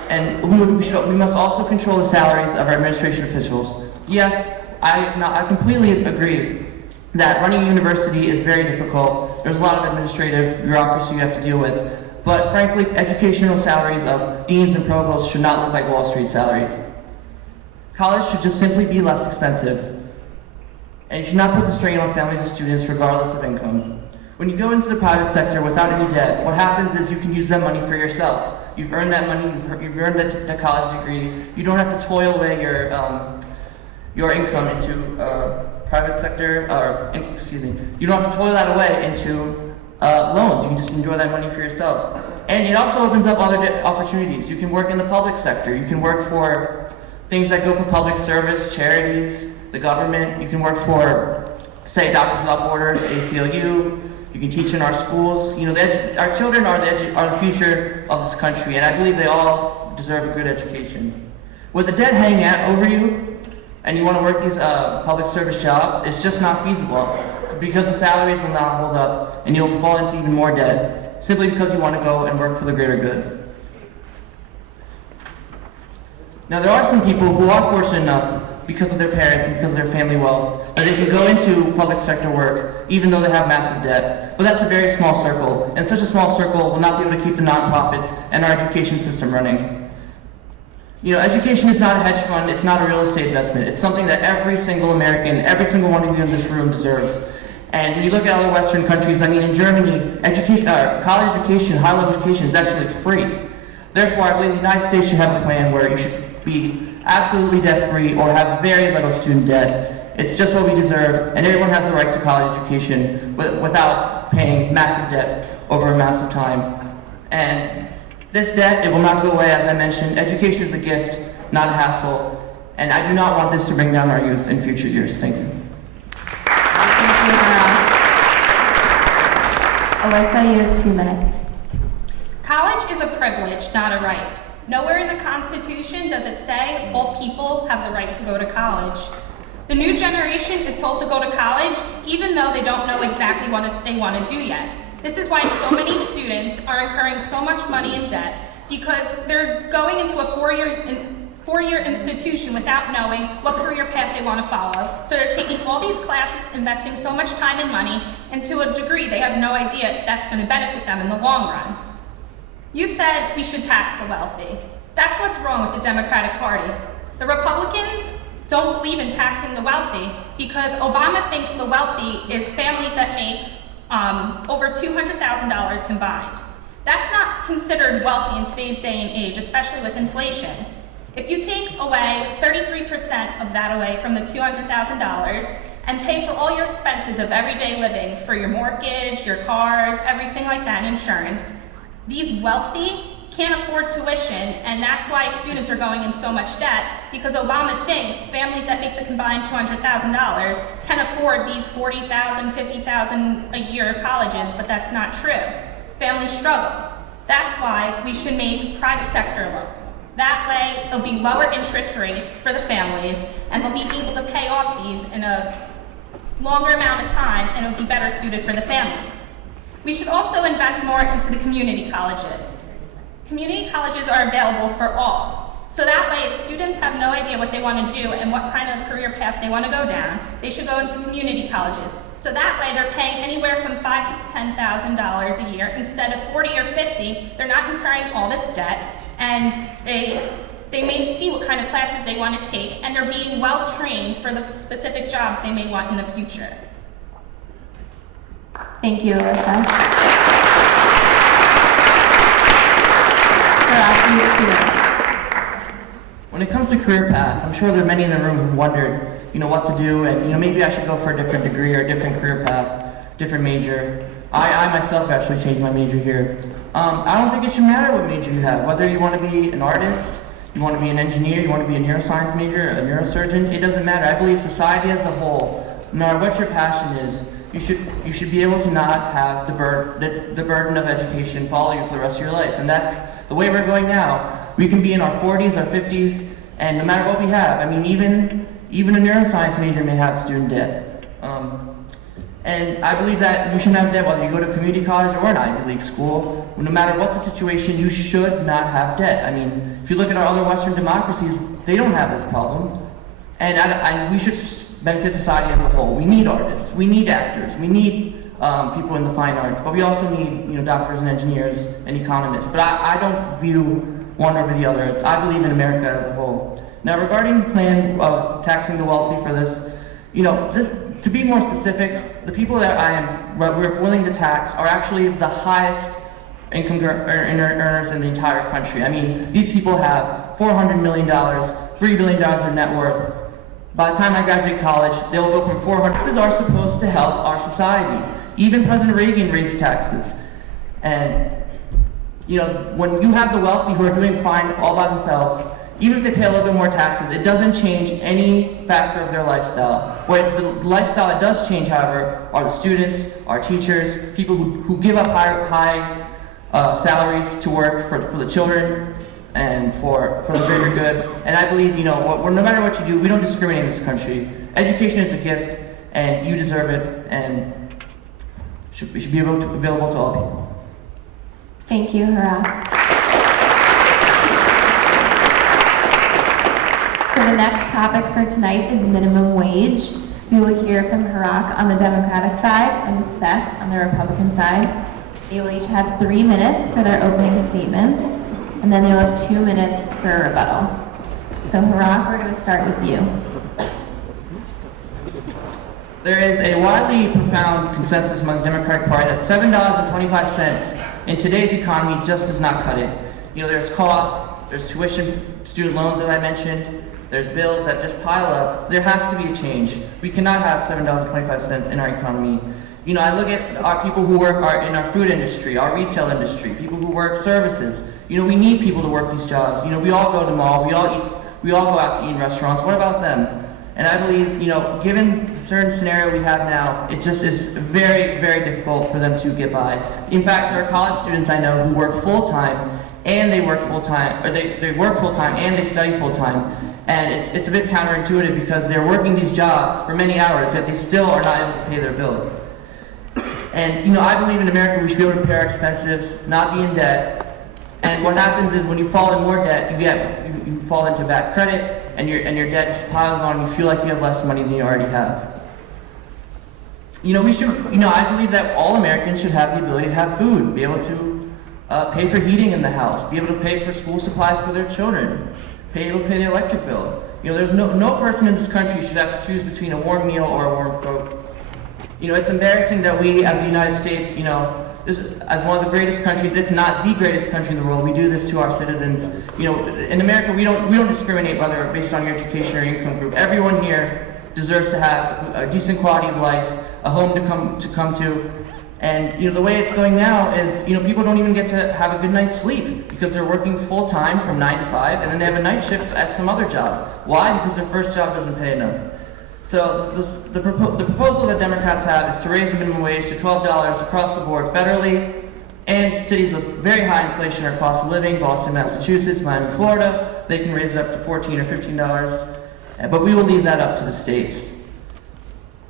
And we must also control the salaries of our administration officials. Yes, I completely agree that running a university is very difficult. There's a lot of administrative bureaucracy you have to deal with. But frankly, educational salaries of deans and provosts should not look like Wall Street salaries. College should just simply be less expensive. And you should not put the strain on families and students regardless of income. When you go into the private sector without any debt, what happens is you can use that money for yourself. You've earned that money, you've earned the college degree. You don't have to toil away your income into private sector, you don't have to toil that away into loans. You can just enjoy that money for yourself. And it also opens up other opportunities. You can work in the public sector. You can work for things that go for public service, charities, the government. You can work for, say, Doctors Without Borders, ACLU. You can teach in our schools. Our children are the future of this country, and I believe they all deserve a good education. With the debt hanging out over you, and you want to work these public service jobs, it's just not feasible because the salaries will not hold up, and you'll fall into even more debt simply because you want to go and work for the greater good. Now, there are some people who are fortunate enough because of their parents and because of their family wealth, that they can go into public sector work even though they have massive debt. But that's a very small circle, and such a small circle will not be able to keep the nonprofits and our education system running. Education is not a hedge fund, it's not a real estate investment. It's something that every single American, every single one of you in this room deserves. And when you look at other Western countries, in Germany, college education, higher level education is actually free. Therefore, I believe the United States should have a plan where you should be absolutely debt-free or have very little student debt. It's just what we deserve, and everyone has the right to college education without paying massive debt over a massive time. And this debt, it will not go away, as I mentioned. Education is a gift, not a hassle, and I do not want this to bring down our youth in future years. Thank you. Thank you, Alyssa, you have 2 minutes. College is a privilege, not a right. Nowhere in the Constitution does it say all people have the right to go to college. The new generation is told to go to college even though they don't know exactly what they want to do yet. This is why so many students are incurring so much money in debt, because they're going into a four-year institution without knowing what career path they want to follow. So they're taking all these classes, investing so much time and money, and to a degree they have no idea that's going to benefit them in the long run. You said we should tax the wealthy. That's what's wrong with the Democratic Party. The Republicans don't believe in taxing the wealthy because Obama thinks the wealthy is families that make over $200,000 combined. That's not considered wealthy in today's day and age, especially with inflation. If you take away 33% of that away from the $200,000 and pay for all your expenses of everyday living, for your mortgage, your cars, everything like that, and insurance, these wealthy can't afford tuition, and that's why students are going in so much debt, because Obama thinks families that make the combined $200,000 can afford these $40,000, $50,000 a year colleges, but that's not true. Families struggle. That's why we should make private sector loans. That way, there'll be lower interest rates for the families, and they'll be able to pay off these in a longer amount of time, and it'll be better suited for the families. We should also invest more into the community colleges. Community colleges are available for all. So that way, if students have no idea what they want to do and what kind of career path they want to go down, they should go into community colleges. So that way, they're paying anywhere from $5,000 to $10,000 a year instead of $40,000 or $50,000. They're not incurring all this debt, and they may see what kind of classes they want to take, and they're being well trained for the specific jobs they may want in the future. Thank you, Alyssa. You have 2 minutes. When it comes to career path, I'm sure there are many in the room who've wondered, what to do, and maybe I should go for a different degree or a different career path, different major. I myself actually changed my major here. I don't think it should matter what major you have, whether you want to be an artist, you want to be an engineer, you want to be a neuroscience major, a neurosurgeon, it doesn't matter. I believe society as a whole, no matter what your passion is, you should be able to not have the burden of education follow you for the rest of your life. And that's the way we're going now. We can be in our 40s, our 50s, and no matter what we have, even a neuroscience major may have student debt. And I believe that you shouldn't have debt whether you go to community college or an Ivy League school. No matter what the situation, you should not have debt. If you look at our other Western democracies, they don't have this problem. And we should benefit society as a whole. We need artists, we need actors, we need people in the fine arts, but we also need doctors and engineers and economists. But I don't view one over the other. I believe in America as a whole. Now, regarding the plan of taxing the wealthy for this, to be more specific, the people that we're willing to tax are actually the highest income earners in the entire country. These people have $400 million, $3 billion in net worth. By the time I graduate college, they will go from 400. Taxes are supposed to help our society. Even President Reagan raised taxes. And, when you have the wealthy who are doing fine all by themselves, even if they pay a little bit more taxes, it doesn't change any factor of their lifestyle. What the lifestyle that does change, however, are the students, our teachers, people who give up high salaries to work for the children and for the greater good. And I believe, no matter what you do, we don't discriminate in this country. Education is a gift, and you deserve it, and should be available to all people. Thank you, Hurrah. So the next topic for tonight is minimum wage. We will hear from Harak on the Democratic side and Seth on the Republican side. They will each have 3 minutes for their opening statements, and then they will have 2 minutes for a rebuttal. So Harak, we're going to start with you. There is a widely profound consensus among the Democratic Party that $7.25 in today's economy just does not cut it. You know, there's costs, there's tuition, student loans that I mentioned, there's bills that just pile up. There has to be a change. We cannot have $7.25 in our economy. You know, I look at our people who work in our food industry, our retail industry, people who work services. You know, we need people to work these jobs. You know, we all go to the mall, we all go out to eat in restaurants. What about them? And I believe, you know, given the certain scenario we have now, it just is very, very difficult for them to get by. In fact, there are college students I know who work full-time, and they work full-time, or they work full-time and they study full-time. And it's a bit counterintuitive because they're working these jobs for many hours, yet they still are not able to pay their bills. And, you know, I believe in America we should be able to pay our expenses, not be in debt. And what happens is when you fall in more debt, you fall into bad credit, and your debt just piles on, and you feel like you have less money than you already have. You know, I believe that all Americans should have the ability to have food, be able to pay for heating in the house, be able to pay for school supplies for their children, be able to pay the electric bill. You know, there's no person in this country should have to choose between a warm meal or a warm coat. You know, it's embarrassing that we, as the United States, you know, as one of the greatest countries, if not the greatest country in the world, we do this to our citizens. You know, in America, we don't discriminate whether based on your education or income group. Everyone here deserves to have a decent quality of life, a home to come to. And, you know, the way it's going now is, you know, people don't even get to have a good night's sleep because they're working full time from 9 to 5, and then they have a night shift at some other job. Why? Because their first job doesn't pay enough. So the proposal that Democrats have is to raise the minimum wage to $12 across the board federally, and cities with very high inflation or cost of living, Boston, Massachusetts, Miami, Florida, they can raise it up to $14 or $15, but we will leave that up to the states.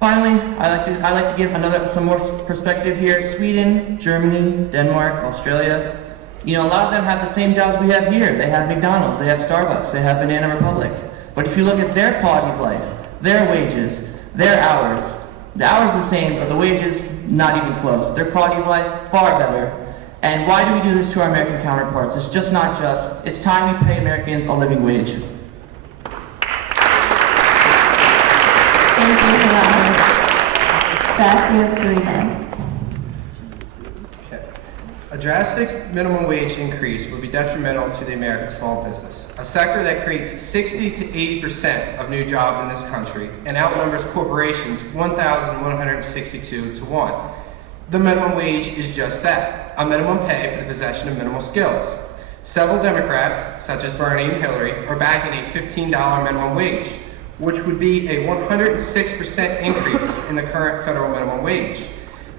Finally, I like to give some more perspective here. Sweden, Germany, Denmark, Australia. You know, a lot of them have the same jobs we have here. They have McDonald's, they have Starbucks, they have Banana Republic. But if you look at their quality of life, their wages, their hours, the hours are the same, but the wages, not even close. Their quality of life, far better. And why do we do this to our American counterparts? It's just not just. It's time we pay Americans a living wage. Thank you, Harak. Seth, you have 3 minutes. Okay. A drastic minimum wage increase would be detrimental to the American small business, a sector that creates 60 to 80% of new jobs in this country and outnumbers corporations 1,162 to 1. The minimum wage is just that, a minimum pay for the possession of minimal skills. Several Democrats, such as Bernie and Hillary, are backing a $15 minimum wage, which would be a 106% increase in the current federal minimum wage.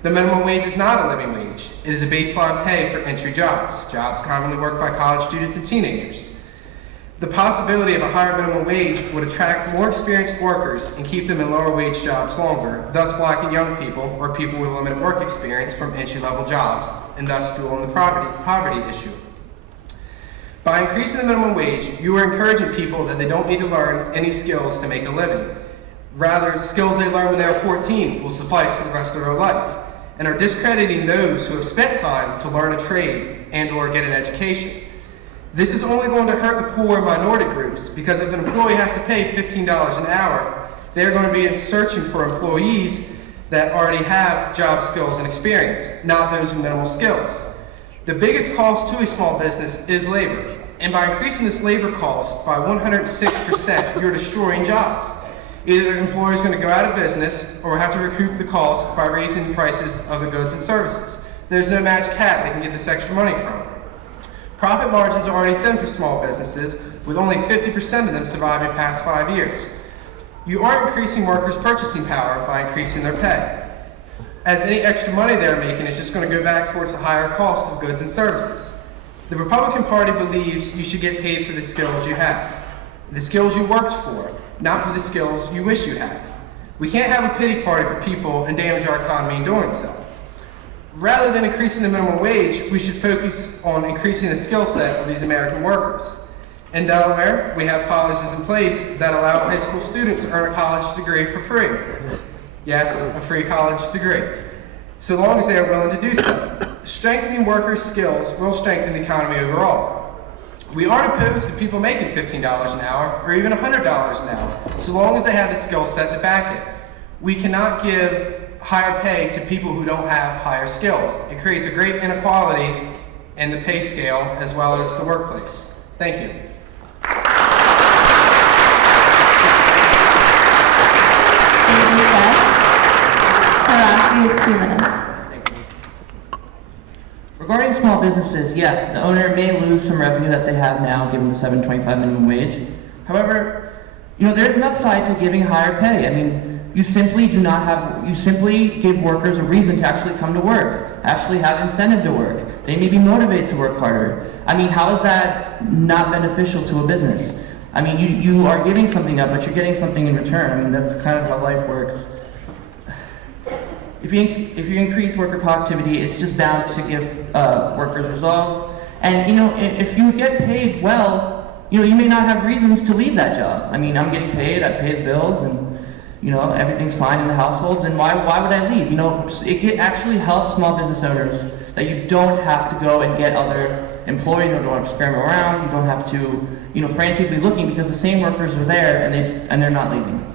The minimum wage is not a living wage. It is a baseline pay for entry jobs commonly worked by college students and teenagers. The possibility of a higher minimum wage would attract more experienced workers and keep them in lower wage jobs longer, thus blocking young people or people with limited work experience from entry-level jobs, and thus fueling the poverty issue. By increasing the minimum wage, you are encouraging people that they don't need to learn any skills to make a living. Rather, skills they learn when they are 14 will suffice for the rest of their life, and are discrediting those who have spent time to learn a trade and or get an education. This is only going to hurt the poor and minority groups, because if an employee has to pay $15 an hour, they're going to be searching for employees that already have job skills and experience, not those with minimal skills. The biggest cost to a small business is labor, and by increasing this labor cost by 106%, you're destroying jobs. Either the employer is going to go out of business or have to recoup the cost by raising the prices of the goods and services. There's no magic hat they can get this extra money from. Profit margins are already thin for small businesses, with only 50% of them surviving past 5 years. You aren't increasing workers' purchasing power by increasing their pay, as any extra money they're making is just going to go back towards the higher cost of goods and services. The Republican Party believes you should get paid for the skills you have, the skills you worked for, not for the skills you wish you had. We can't have a pity party for people and damage our economy in doing so. Rather than increasing the minimum wage, we should focus on increasing the skill set of these American workers. In Delaware, we have policies in place that allow a high school student to earn a college degree for free. Yes, a free college degree, so long as they are willing to do so. Strengthening workers' skills will strengthen the economy overall. We aren't opposed to people making $15 an hour or even $100 an hour, so long as they have the skill set to back it. We cannot give higher pay to people who don't have higher skills. It creates a great inequality in the pay scale as well as the workplace. Thank you. Thank you, Seth. Harak, you have 2 minutes. Regarding small businesses, yes, the owner may lose some revenue that they have now given the $7.25 minimum wage. However, there's an upside to giving higher pay. I mean, you simply give workers a reason to actually come to work, actually have incentive to work. They may be motivated to work harder. I mean, how is that not beneficial to a business? I mean, you are giving something up, but you're getting something in return. I mean, that's kind of how life works. If you increase worker productivity, it's just bound to give workers resolve. And if you get paid well, you may not have reasons to leave that job. I mean, I'm getting paid, I pay the bills, and everything's fine in the household. Then why would I leave? It actually helps small business owners that you don't have to go and get other employees. You don't have to scramble around. You don't have to frantically looking, because the same workers are there and they're not leaving.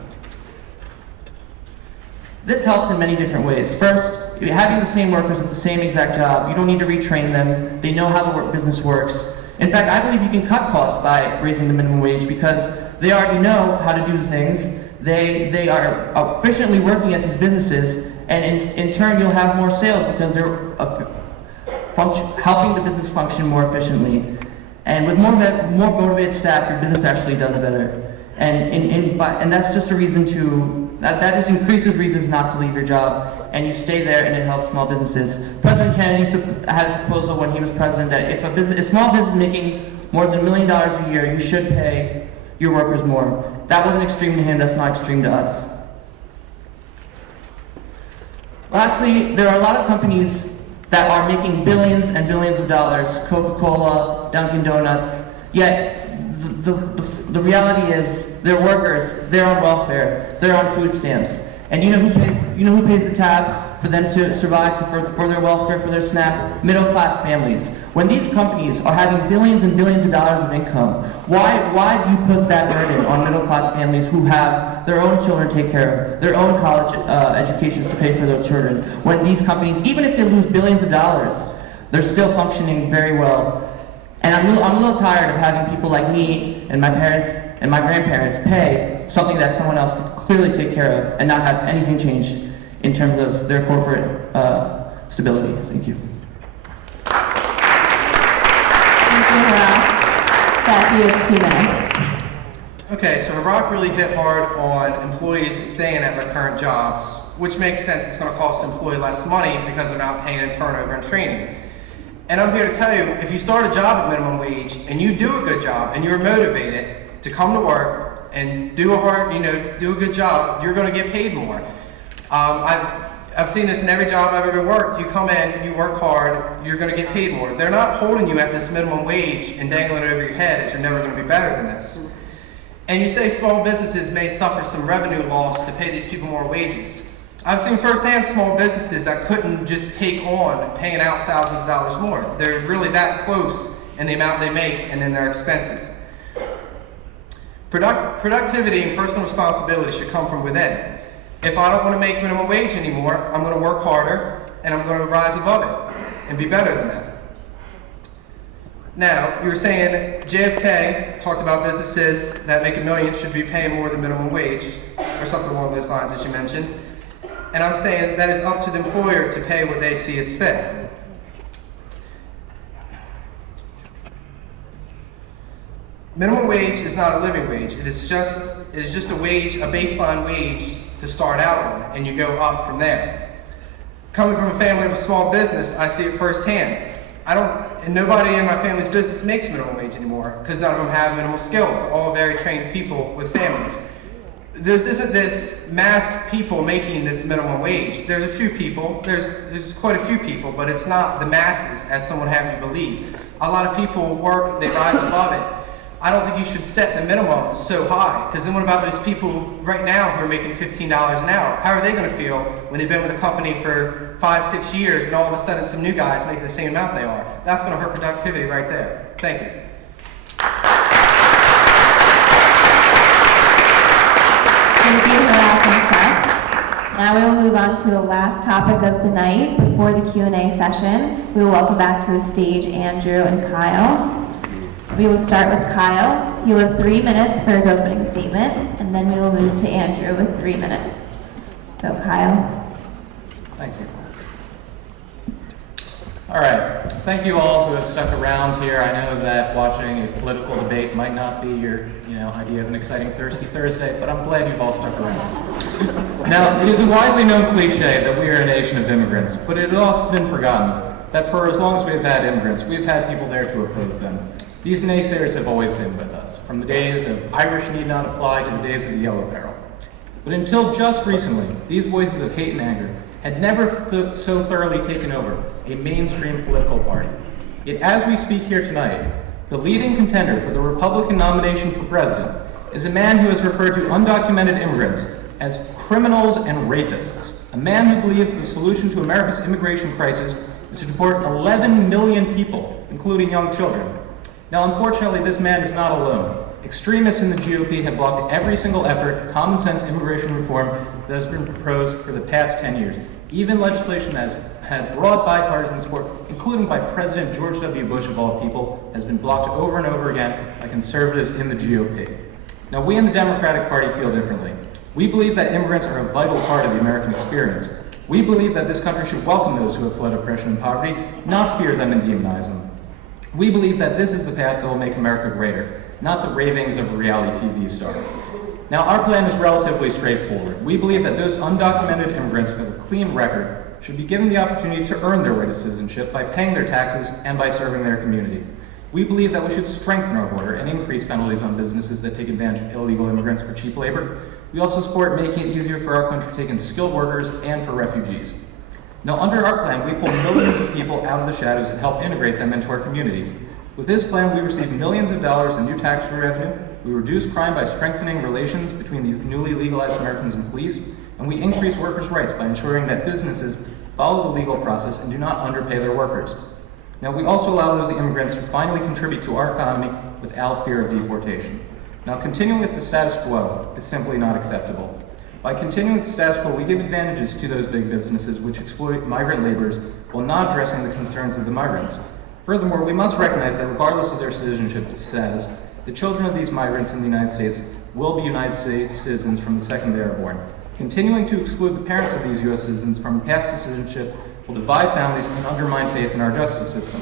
This helps in many different ways. First, having the same workers at the same exact job, you don't need to retrain them. They know how the business works. In fact, I believe you can cut costs by raising the minimum wage because they already know how to do the things. They are efficiently working at these businesses, and in turn, you'll have more sales because they're helping the business function more efficiently. And with more motivated staff, your business actually does better. And that's just a reason that just increases reasons not to leave your job, and you stay there, and it helps small businesses. President Kennedy had a proposal when he was president that if a small business is making more than $1 million a year, you should pay your workers more. That wasn't extreme to him, that's not extreme to us. Lastly, there are a lot of companies that are making billions and billions of dollars, Coca-Cola, Dunkin' Donuts, yet the reality is their workers, they're on welfare, they're on food stamps. And you know who pays the tab for them to survive, for their welfare, for their SNAP? Middle-class families. When these companies are having billions and billions of dollars of income, why do you put that burden on middle-class families who have their own children to take care of, their own college educations to pay for their children? When these companies, even if they lose billions of dollars, they're still functioning very well. And I'm a little tired of having people like me and my parents and my grandparents pay something that someone else could clearly take care of and not have anything change in terms of their corporate stability. Thank you. Thank you, Harak. Seth, you have 2 minutes. Okay, so Iraq really hit hard on employees staying at their current jobs, which makes sense. It's going to cost the employee less money because they're not paying in turnover and training. And I'm here to tell you, if you start a job at minimum wage and you do a good job and you're motivated to come to work and do a good job, you're going to get paid more. I've seen this in every job I've ever worked. You come in, you work hard, you're going to get paid more. They're not holding you at this minimum wage and dangling it over your head that you're never going to be better than this. And you say small businesses may suffer some revenue loss to pay these people more wages. I've seen firsthand small businesses that couldn't just take on paying out thousands of dollars more. They're really that close in the amount they make and in their expenses. Productivity and personal responsibility should come from within. If I don't want to make minimum wage anymore, I'm going to work harder and I'm going to rise above it and be better than that. Now, you were saying JFK talked about businesses that make $1 million should be paying more than minimum wage, or something along those lines, as you mentioned. And I'm saying that is up to the employer to pay what they see as fit. Minimum wage is not a living wage. It is just a wage, a baseline wage to start out on, and you go up from there. Coming from a family of a small business, I see it firsthand. And nobody in my family's business makes minimum wage anymore because none of them have minimal skills. They're all very trained people with families. There's this mass people making this minimum wage. There's a few people, there's quite a few people, but it's not the masses as some would have you believe. A lot of people work, they rise above it. I don't think you should set the minimum so high, because then what about those people right now who are making $15 an hour? How are they going to feel when they've been with a company for 5-6 years and all of a sudden some new guys make the same amount they are? That's going to hurt productivity right there. Thank you. Now we will move on to the last topic of the night before the Q&A session. We will welcome back to the stage Andrew and Kyle. We will start with Kyle. He will have 3 minutes for his opening statement, and then we will move to Andrew with 3 minutes. So Kyle. Thank you. All right. Thank you all who have stuck around here. I know that watching a political debate might not be your idea of an exciting thirsty Thursday, but I'm glad you've all stuck around. Now, it is a widely known cliche that we are a nation of immigrants, but it is often forgotten that for as long as we've had immigrants, we've had people there to oppose them. These naysayers have always been with us, from the days of Irish need not apply to the days of the Yellow Peril. But until just recently, these voices of hate and anger had never so thoroughly taken over a mainstream political party. Yet as we speak here tonight, the leading contender for the Republican nomination for president is a man who has referred to undocumented immigrants as criminals and rapists, a man who believes the solution to America's immigration crisis is to deport 11 million people, including young children. Now, unfortunately, this man is not alone. Extremists in the GOP have blocked every single effort at common sense immigration reform that has been proposed for the past 10 years. Even legislation that has had broad bipartisan support, including by President George W. Bush of all people, has been blocked over and over again by conservatives in the GOP. Now, we in the Democratic Party feel differently. We believe that immigrants are a vital part of the American experience. We believe that this country should welcome those who have fled oppression and poverty, not fear them and demonize them. We believe that this is the path that will make America greater, not the ravings of a reality TV star. Now, our plan is relatively straightforward. We believe that those undocumented immigrants who have a clean record should be given the opportunity to earn their way to citizenship by paying their taxes and by serving their community. We believe that we should strengthen our border and increase penalties on businesses that take advantage of illegal immigrants for cheap labor. We also support making it easier for our country to take in skilled workers and for refugees. Now, under our plan, we pull millions of people out of the shadows and help integrate them into our community. With this plan, we receive millions of dollars in new tax revenue, we reduce crime by strengthening relations between these newly legalized Americans and police, and we increase workers' rights by ensuring that businesses follow the legal process and do not underpay their workers. Now, we also allow those immigrants to finally contribute to our economy without fear of deportation. Now, continuing with the status quo is simply not acceptable. By continuing with the status quo, we give advantages to those big businesses which exploit migrant laborers while not addressing the concerns of the migrants. Furthermore, we must recognize that regardless of their citizenship status, the children of these migrants in the United States will be United States citizens from the second they are born. Continuing to exclude the parents of these U.S. citizens from a path to citizenship will divide families and undermine faith in our justice system.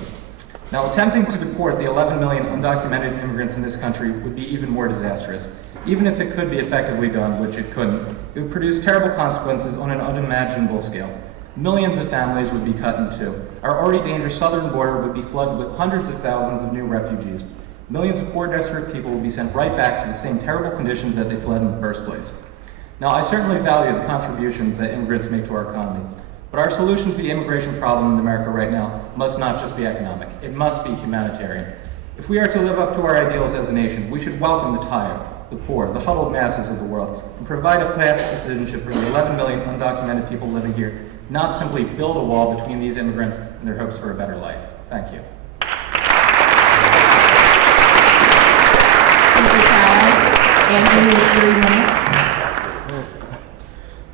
Now, attempting to deport the 11 million undocumented immigrants in this country would be even more disastrous. Even if it could be effectively done, which it couldn't, it would produce terrible consequences on an unimaginable scale. Millions of families would be cut in two. Our already dangerous southern border would be flooded with hundreds of thousands of new refugees. Millions of poor, desperate people would be sent right back to the same terrible conditions that they fled in the first place. Now, I certainly value the contributions that immigrants make to our economy, but our solution to the immigration problem in America right now must not just be economic. It must be humanitarian. If we are to live up to our ideals as a nation, we should welcome the tired, the poor, the huddled masses of the world, and provide a path to citizenship for the 11 million undocumented people living here, not simply build a wall between these immigrants and their hopes for a better life. Thank you. Thank you, Kyle. Andrew, 3 minutes.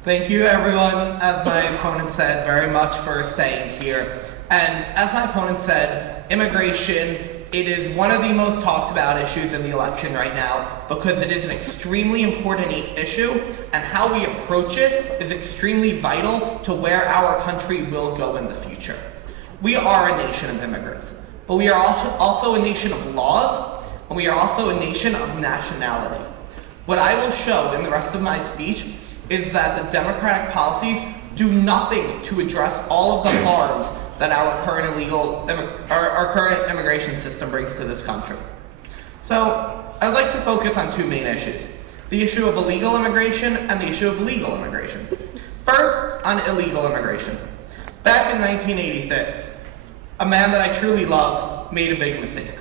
Thank you, everyone, as my opponent said, very much for staying here. And as my opponent said, immigration, it is one of the most talked about issues in the election right now because it is an extremely important issue, and how we approach it is extremely vital to where our country will go in the future. We are a nation of immigrants, but we are also a nation of laws, and we are also a nation of nationality. What I will show in the rest of my speech is that the Democratic policies do nothing to address all of the harms that our current immigration system brings to this country. So I'd like to focus on two main issues: the issue of illegal immigration and the issue of legal immigration. First, on illegal immigration. Back in 1986, a man that I truly love made a big mistake.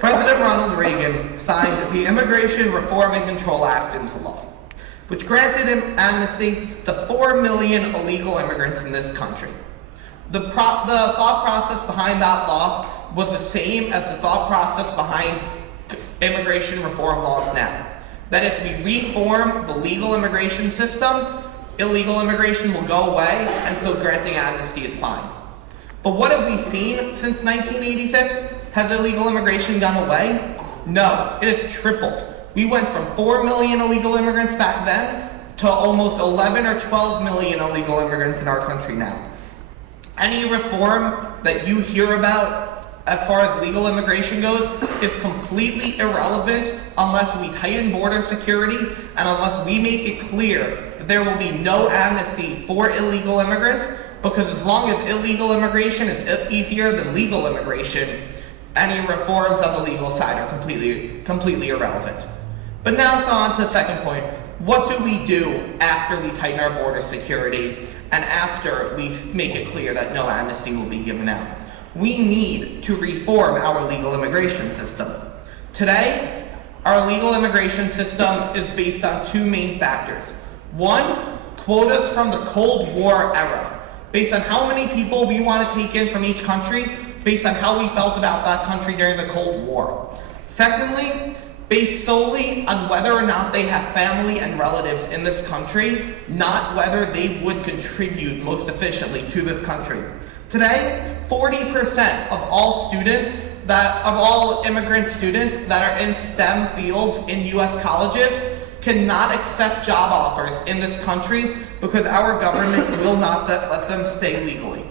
President Ronald Reagan signed the Immigration Reform and Control Act into law, which granted him amnesty to 4 million illegal immigrants in this country. The thought process behind that law was the same as the thought process behind immigration reform laws now. That if we reform the legal immigration system, illegal immigration will go away, and so granting amnesty is fine. But what have we seen since 1986? Has illegal immigration gone away? No, it has tripled. We went from 4 million illegal immigrants back then to almost 11 or 12 million illegal immigrants in our country now. Any reform that you hear about as far as legal immigration goes is completely irrelevant unless we tighten border security and unless we make it clear that there will be no amnesty for illegal immigrants, because as long as illegal immigration is easier than legal immigration, any reforms on the legal side are completely irrelevant. But now so on to the second point. What do we do after we tighten our border security and after we make it clear that no amnesty will be given out? We need to reform our legal immigration system. Today, our legal immigration system is based on two main factors. One, quotas from the Cold War era, based on how many people we want to take in from each country, based on how we felt about that country during the Cold War. Secondly, based solely on whether or not they have family and relatives in this country, not whether they would contribute most efficiently to this country. Today, 40% of all immigrant students that are in STEM fields in US colleges cannot accept job offers in this country because our government will not let them stay legally.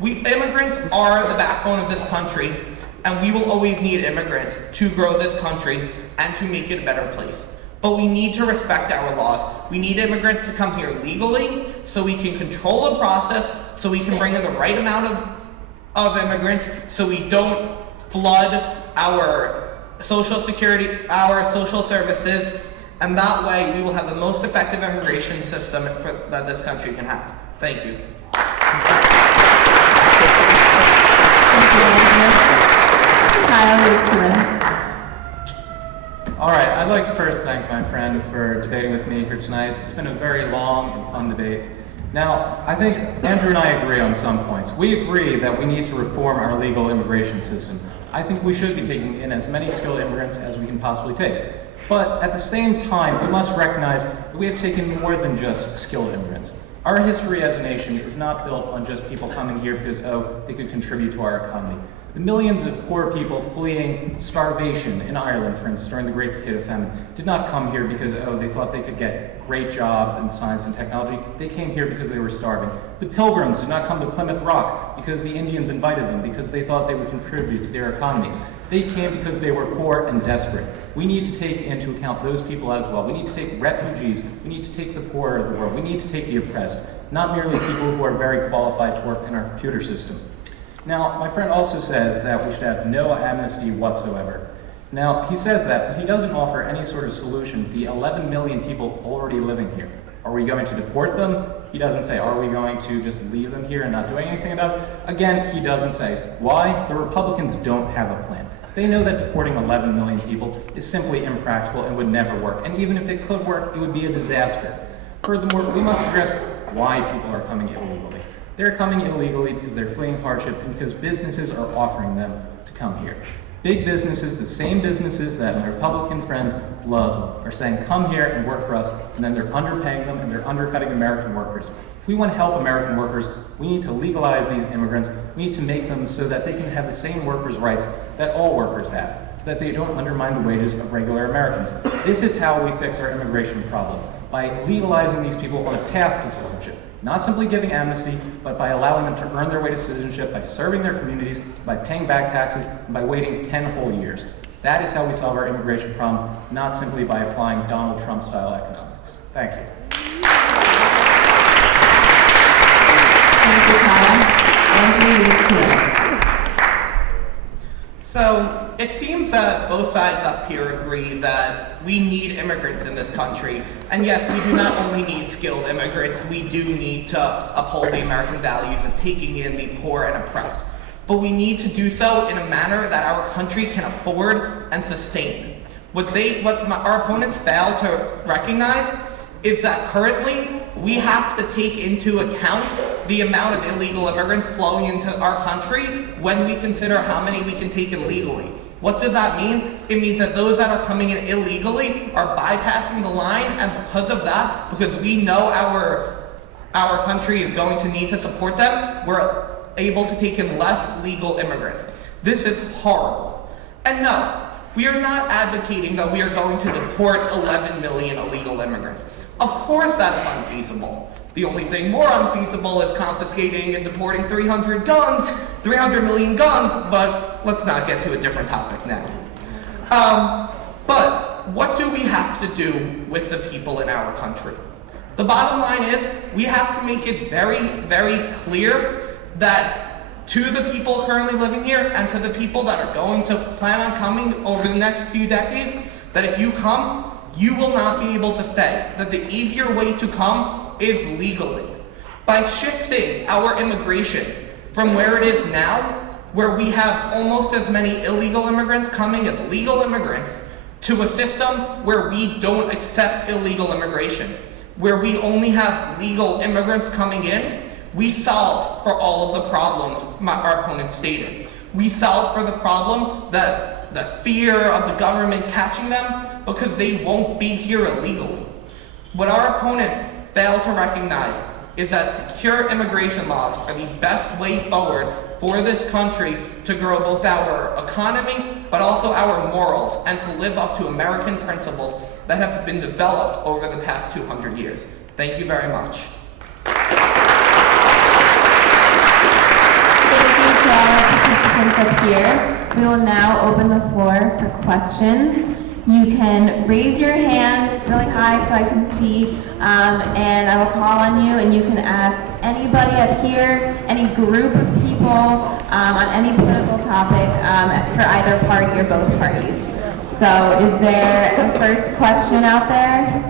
Immigrants are the backbone of this country, and we will always need immigrants to grow this country and to make it a better place. But we need to respect our laws. We need immigrants to come here legally so we can control the process, so we can bring in the right amount of immigrants, so we don't flood our social security, our social services, and that way we will have the most effective immigration system that this country can have. Thank you. Kyle, you have 2 minutes. All right, I'd like to first thank my friend for debating with me here tonight. It's been a very long and fun debate. Now, I think Andrew and I agree on some points. We agree that we need to reform our legal immigration system. I think we should be taking in as many skilled immigrants as we can possibly take. But at the same time, we must recognize that we have taken more than just skilled immigrants. Our history as a nation is not built on just people coming here because, they could contribute to our economy. The millions of poor people fleeing starvation in Ireland, for instance, during the Great Potato Famine, did not come here because, they thought they could get great jobs in science and technology. They came here because they were starving. The Pilgrims did not come to Plymouth Rock because the Indians invited them, because they thought they would contribute to their economy. They came because they were poor and desperate. We need to take into account those people as well. We need to take refugees. We need to take the poor of the world. We need to take the oppressed, not merely people who are very qualified to work in our computer system. Now, my friend also says that we should have no amnesty whatsoever. Now, he says that, but he doesn't offer any sort of solution to the 11 million people already living here. Are we going to deport them? He doesn't say. Are we going to just leave them here and not doing anything about it? Again, he doesn't say. Why? The Republicans don't have a plan. They know that deporting 11 million people is simply impractical and would never work. And even if it could work, it would be a disaster. Furthermore, we must address why people are coming illegally. They're coming illegally because they're fleeing hardship and because businesses are offering them to come here. Big businesses, the same businesses that my Republican friends love, are saying, come here and work for us, and then they're underpaying them and they're undercutting American workers. If we want to help American workers, we need to legalize these immigrants. We need to make them so that they can have the same workers' rights that all workers have, so that they don't undermine the wages of regular Americans. This is how we fix our immigration problem, by legalizing these people on a path to citizenship. Not simply giving amnesty, but by allowing them to earn their way to citizenship, by serving their communities, by paying back taxes, and by waiting 10 whole years. That is how we solve our immigration problem, not simply by applying Donald Trump-style economics. Thank you. Thank you, Kyle. Andrew, you have 2 minutes. So, it seems that both sides up here agree that we need immigrants in this country. And yes, we do not only need skilled immigrants, we do need to uphold the American values of taking in the poor and oppressed. But we need to do so in a manner that our country can afford and sustain. What our opponents fail to recognize is that currently we have to take into account the amount of illegal immigrants flowing into our country when we consider how many we can take in legally. What does that mean? It means that those that are coming in illegally are bypassing the line, and because of that, because we know our country is going to need to support them, we're able to take in less legal immigrants. This is horrible. And no, we are not advocating that we are going to deport 11 million illegal immigrants. Of course that is unfeasible. The only thing more unfeasible is confiscating and deporting 300 million guns, but let's not get to a different topic now. But what do we have to do with the people in our country? The bottom line is we have to make it very, very clear that to the people currently living here and to the people that are going to plan on coming over the next few decades, that if you come, you will not be able to stay. That the easier way to come is legally. By shifting our immigration from where it is now, where we have almost as many illegal immigrants coming as legal immigrants, to a system where we don't accept illegal immigration, where we only have legal immigrants coming in, we solve for all of the problems our opponents stated. We solve for the problem that the fear of the government catching them because they won't be here illegally. What our opponents fail to recognize is that secure immigration laws are the best way forward for this country to grow both our economy but also our morals and to live up to American principles that have been developed over the past 200 years. Thank you very much. To all our participants up here. We will now open the floor for questions. You can raise your hand really high so I can see, and I will call on you, and you can ask anybody up here, any group of people, on any political topic for either party or both parties. So is there a first question out there?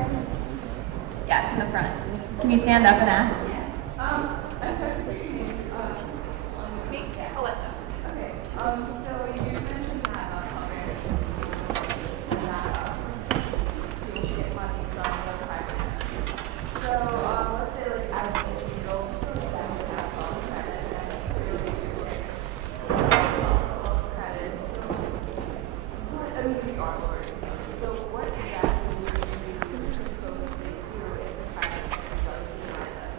Yes, in the front. Can you stand up and ask? So you mentioned that people get money from the private sector. So let's say like as an individual, that you have self-credit and really you get self-credit. I mean, we are learning. So what exactly would you propose they do if the private sector does deny them?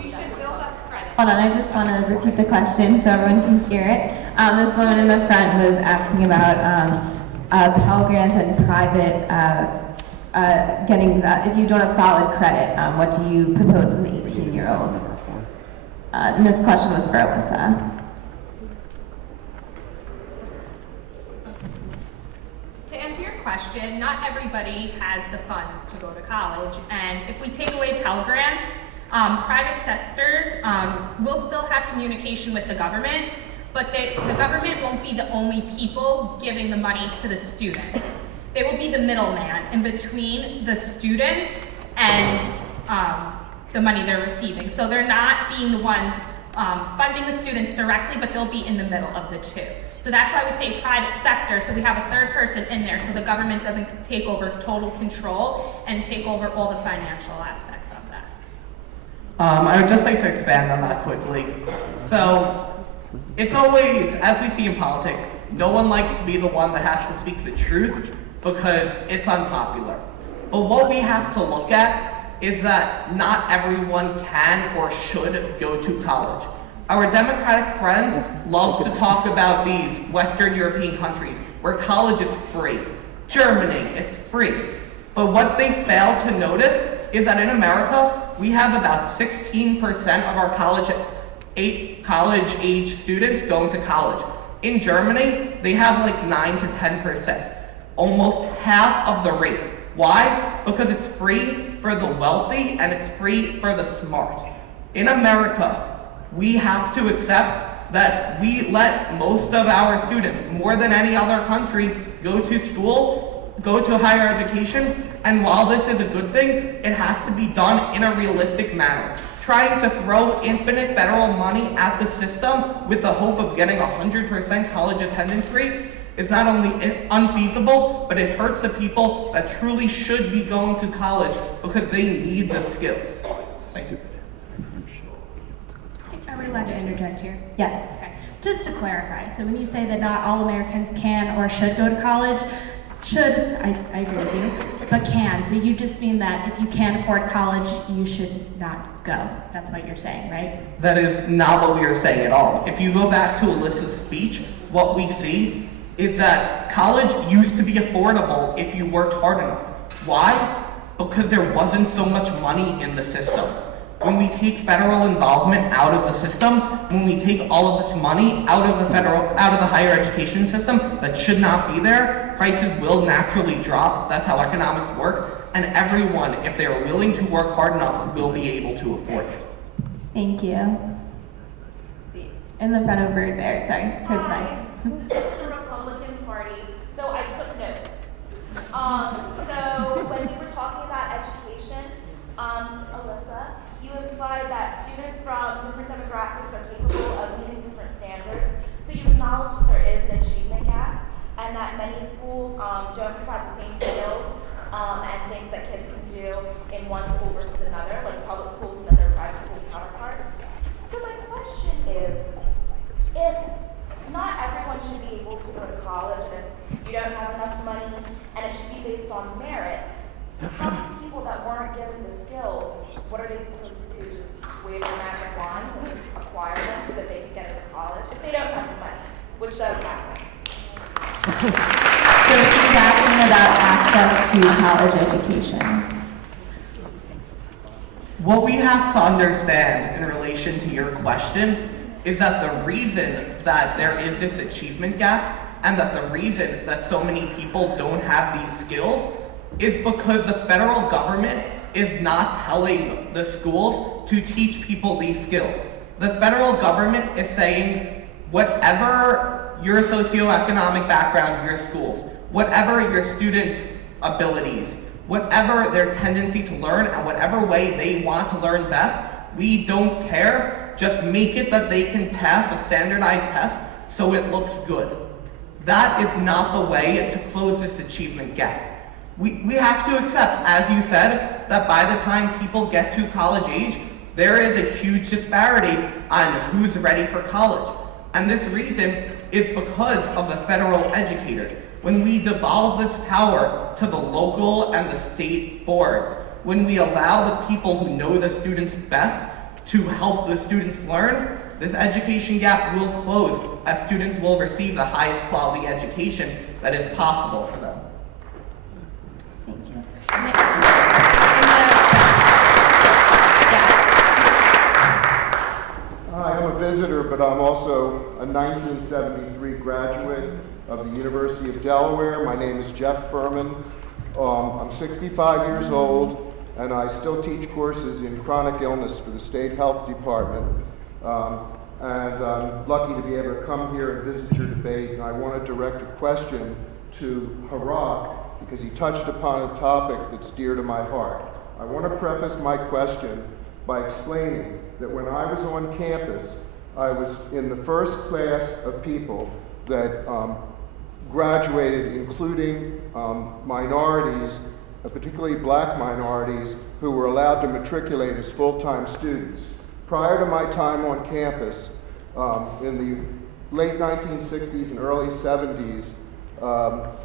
You should build up credit. Hold on, I just want to repeat the question so everyone can hear it. This woman in the front was asking about Pell Grants and private getting that. If you don't have solid credit, what do you propose as an 18-year-old? And this question was for Alyssa. To answer your question, not everybody has the funds to go to college, and if we take away Pell Grants, private sectors will still have communication with the government, but the government won't be the only people giving the money to the students. They will be the middleman in between the students and the money they're receiving. So they're not being the ones funding the students directly, but they'll be in the middle of the two. So that's why we say private sector, so we have a third person in there so the government doesn't take over total control and take over all the financial aspects of that. I would just like to expand on that quickly. So, it's always, as we see in politics, no one likes to be the one that has to speak the truth because it's unpopular. But what we have to look at is that not everyone can or should go to college. Our Democratic friends love to talk about these Western European countries where college is free. Germany, it's free. But what they fail to notice is that in America, we have about 16% of our college-age students going to college. In Germany, they have like 9 to 10%, almost half of the rate. Why? Because it's free for the wealthy and it's free for the smart. In America, we have to accept that we let most of our students, more than any other country, go to school, go to higher education, and while this is a good thing, it has to be done in a realistic manner. Trying to throw infinite federal money at the system with the hope of getting 100% college attendance rate is not only unfeasible, but it hurts the people that truly should be going to college because they need the skills. Thank you. Are we allowed to interject here? Yes. Okay. Just to clarify, so when you say that not all Americans can or should go to college, I agree with you, but can. So you just mean that if you can't afford college, you should not go. That's what you're saying, right? That is not what we are saying at all. If you go back to Alyssa's speech, what we see is that college used to be affordable if you worked hard enough. Why? Because there wasn't so much money in the system. When we take federal involvement out of the system, when we take all of this money out of the higher education system that should not be there, prices will naturally drop. That's how economics work. And everyone, if they are willing to work hard enough, will be able to afford it. Thank you. See, in the front over there, sorry, towards the side. This is the Republican Party, so I took notes. So when you were talking about education, Alyssa, you implied that students from different demographics are capable of meeting different standards. So you acknowledge that there is an achievement gap, and that many schools don't provide the same skills and things that kids can do in one school versus another, like public schools and their private school counterparts. So my question is, if not everyone should be able to go to college, and if you don't have enough money, and it should be based on merit, how many people that weren't given the skills, what are they supposed to do? Just wave a magic wand and acquire them so that they can get into college? If they don't have the money, which does happen. So she's asking about access to college education. What we have to understand in relation to your question is that the reason that there is this achievement gap and that the reason that so many people don't have these skills is because the federal government is not telling the schools to teach people these skills. The federal government is saying, whatever your socioeconomic background of your schools, whatever your students' abilities, whatever their tendency to learn and whatever way they want to learn best, we don't care. Just make it that they can pass a standardized test so it looks good. That is not the way to close this achievement gap. We have to accept, as you said, that by the time people get to college age, there is a huge disparity on who's ready for college. And this reason is because of the federal educators. When we devolve this power to the local and the state boards, when we allow the people who know the students best to help the students learn, this education gap will close as students will receive the highest quality education that is possible for them. Thank you. Hi, I'm a visitor, but I'm also a 1973 graduate of the University of Delaware. My name is Jeff Furman. I'm 65 years old, and I still teach courses in chronic illness for the State Health Department. And I'm lucky to be able to come here and visit your debate. And I want to direct a question to Harak, because he touched upon a topic that's dear to my heart. I want to preface my question by explaining that when I was on campus, I was in the first class of people that graduated, including minorities, particularly black minorities, who were allowed to matriculate as full-time students. Prior to my time on campus, in the late 1960s and early 70s,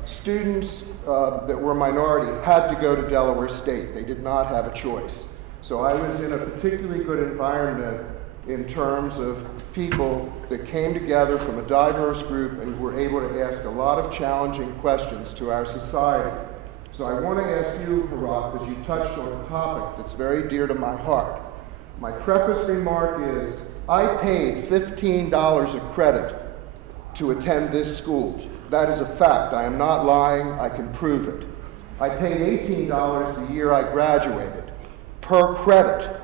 students that were minority had to go to Delaware State. They did not have a choice. So I was in a particularly good environment in terms of people that came together from a diverse group and were able to ask a lot of challenging questions to our society. So I want to ask you, Harak, because you touched on a topic that's very dear to my heart. My preface remark is, I paid $15 a credit to attend this school. That is a fact. I am not lying. I can prove it. I paid $18 the year I graduated, per credit.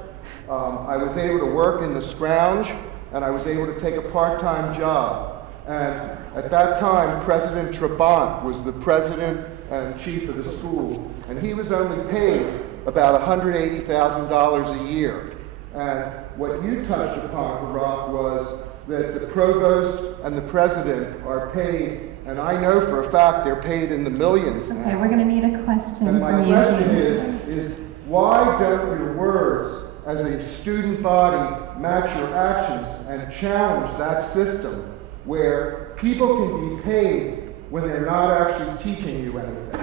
I was able to work in the scrounge, and I was able to take a part-time job. And at that time, President Trabant was the president and chief of the school, and he was only paid about $180,000 a year. And what you touched upon, Harak, was that the provost and the president are paid, and I know for a fact they're paid in the millions now. Okay, we're going to need a question And my from you question soon. is why don't your words as a student body, match your actions and challenge that system where people can be paid when they're not actually teaching you anything. So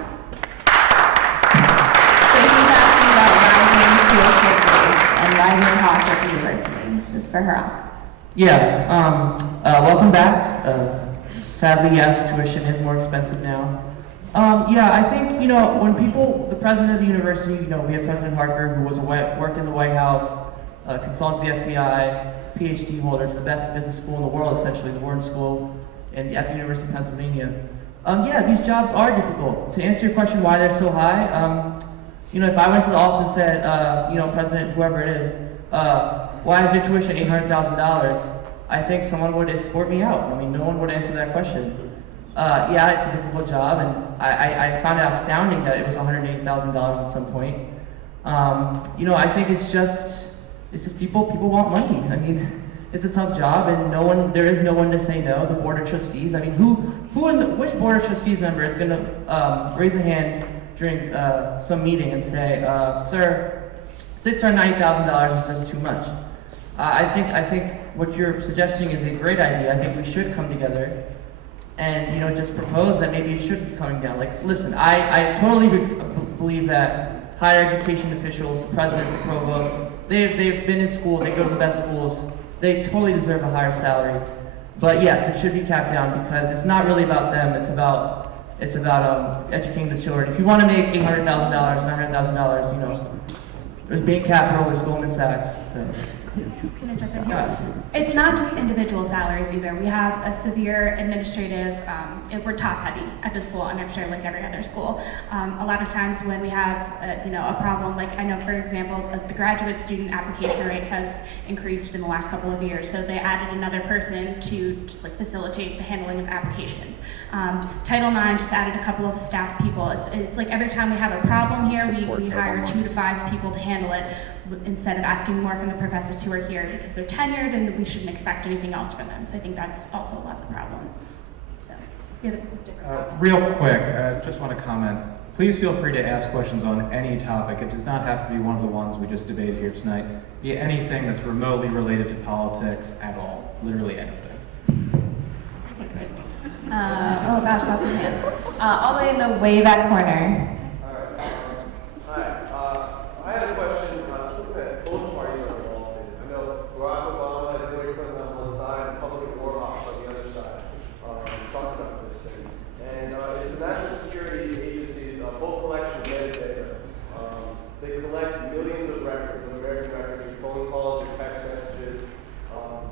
he's asking about rising tuition rates and rising costs at the university. This is for her. Yeah, welcome back. Sadly, yes, tuition is more expensive now. Yeah, I think, when the president of the university, we had President Harker, who worked in the White House, consulted the FBI, PhD holder to the best business school in the world, essentially, the Wharton School at the University of Pennsylvania. Yeah, these jobs are difficult. To answer your question why they're so high, if I went to the office and said, President, whoever it is, why is your tuition $800,000? I think someone would escort me out. I mean, no one would answer that question. Yeah, it's a difficult job, and I found it astounding that it was $180,000 at some point. I think it's just people want money. I mean, it's a tough job, and there is no one to say no. The board of trustees. I mean, which board of trustees member is going to raise a hand during some meeting and say, "Sir, $690,000 is just too much"? I think what you're suggesting is a great idea. I think we should come together and just propose that maybe it should be coming down. Like, listen, I totally believe that higher education officials, the presidents, the provosts, they've been in school, they go to the best schools, they totally deserve a higher salary. But yes, it should be capped down because it's not really about them. It's about educating the children. If you want to make $800,000, $900,000, there's Bain Capital, there's Goldman Sachs. So. Can I jump in Yeah. here? It's not just individual salaries either. We have a severe administrative, we're top heavy at the school, and I'm sure like every other school. A lot of times when we have a problem, like I know for example, the graduate student application rate has increased in the last couple of years, so they added another person to just like facilitate the handling of applications. Title IX just added a couple of staff people. It's like every time we have a problem here, we hire 2 to 5 people to handle it, instead of asking more from the professors who are here because they're tenured and we shouldn't expect anything else from them. So I think that's also a lot of the problem. So, we have a different problem. Real quick, just want to comment. Please feel free to ask questions on any topic. It does not have to be one of the ones we just debated here tonight. Be anything that's remotely related to politics at all. Literally anything. Oh gosh, lots of hands. All the way in the way back corner. I had a question. Something that both parties are involved in. I know Barack Obama and Hillary Clinton on one side, and Republican warhawks on the other side, talked about this thing. And it's the national security agency's full collection of metadata. They collect millions of records, of American records, your phone calls, your text messages,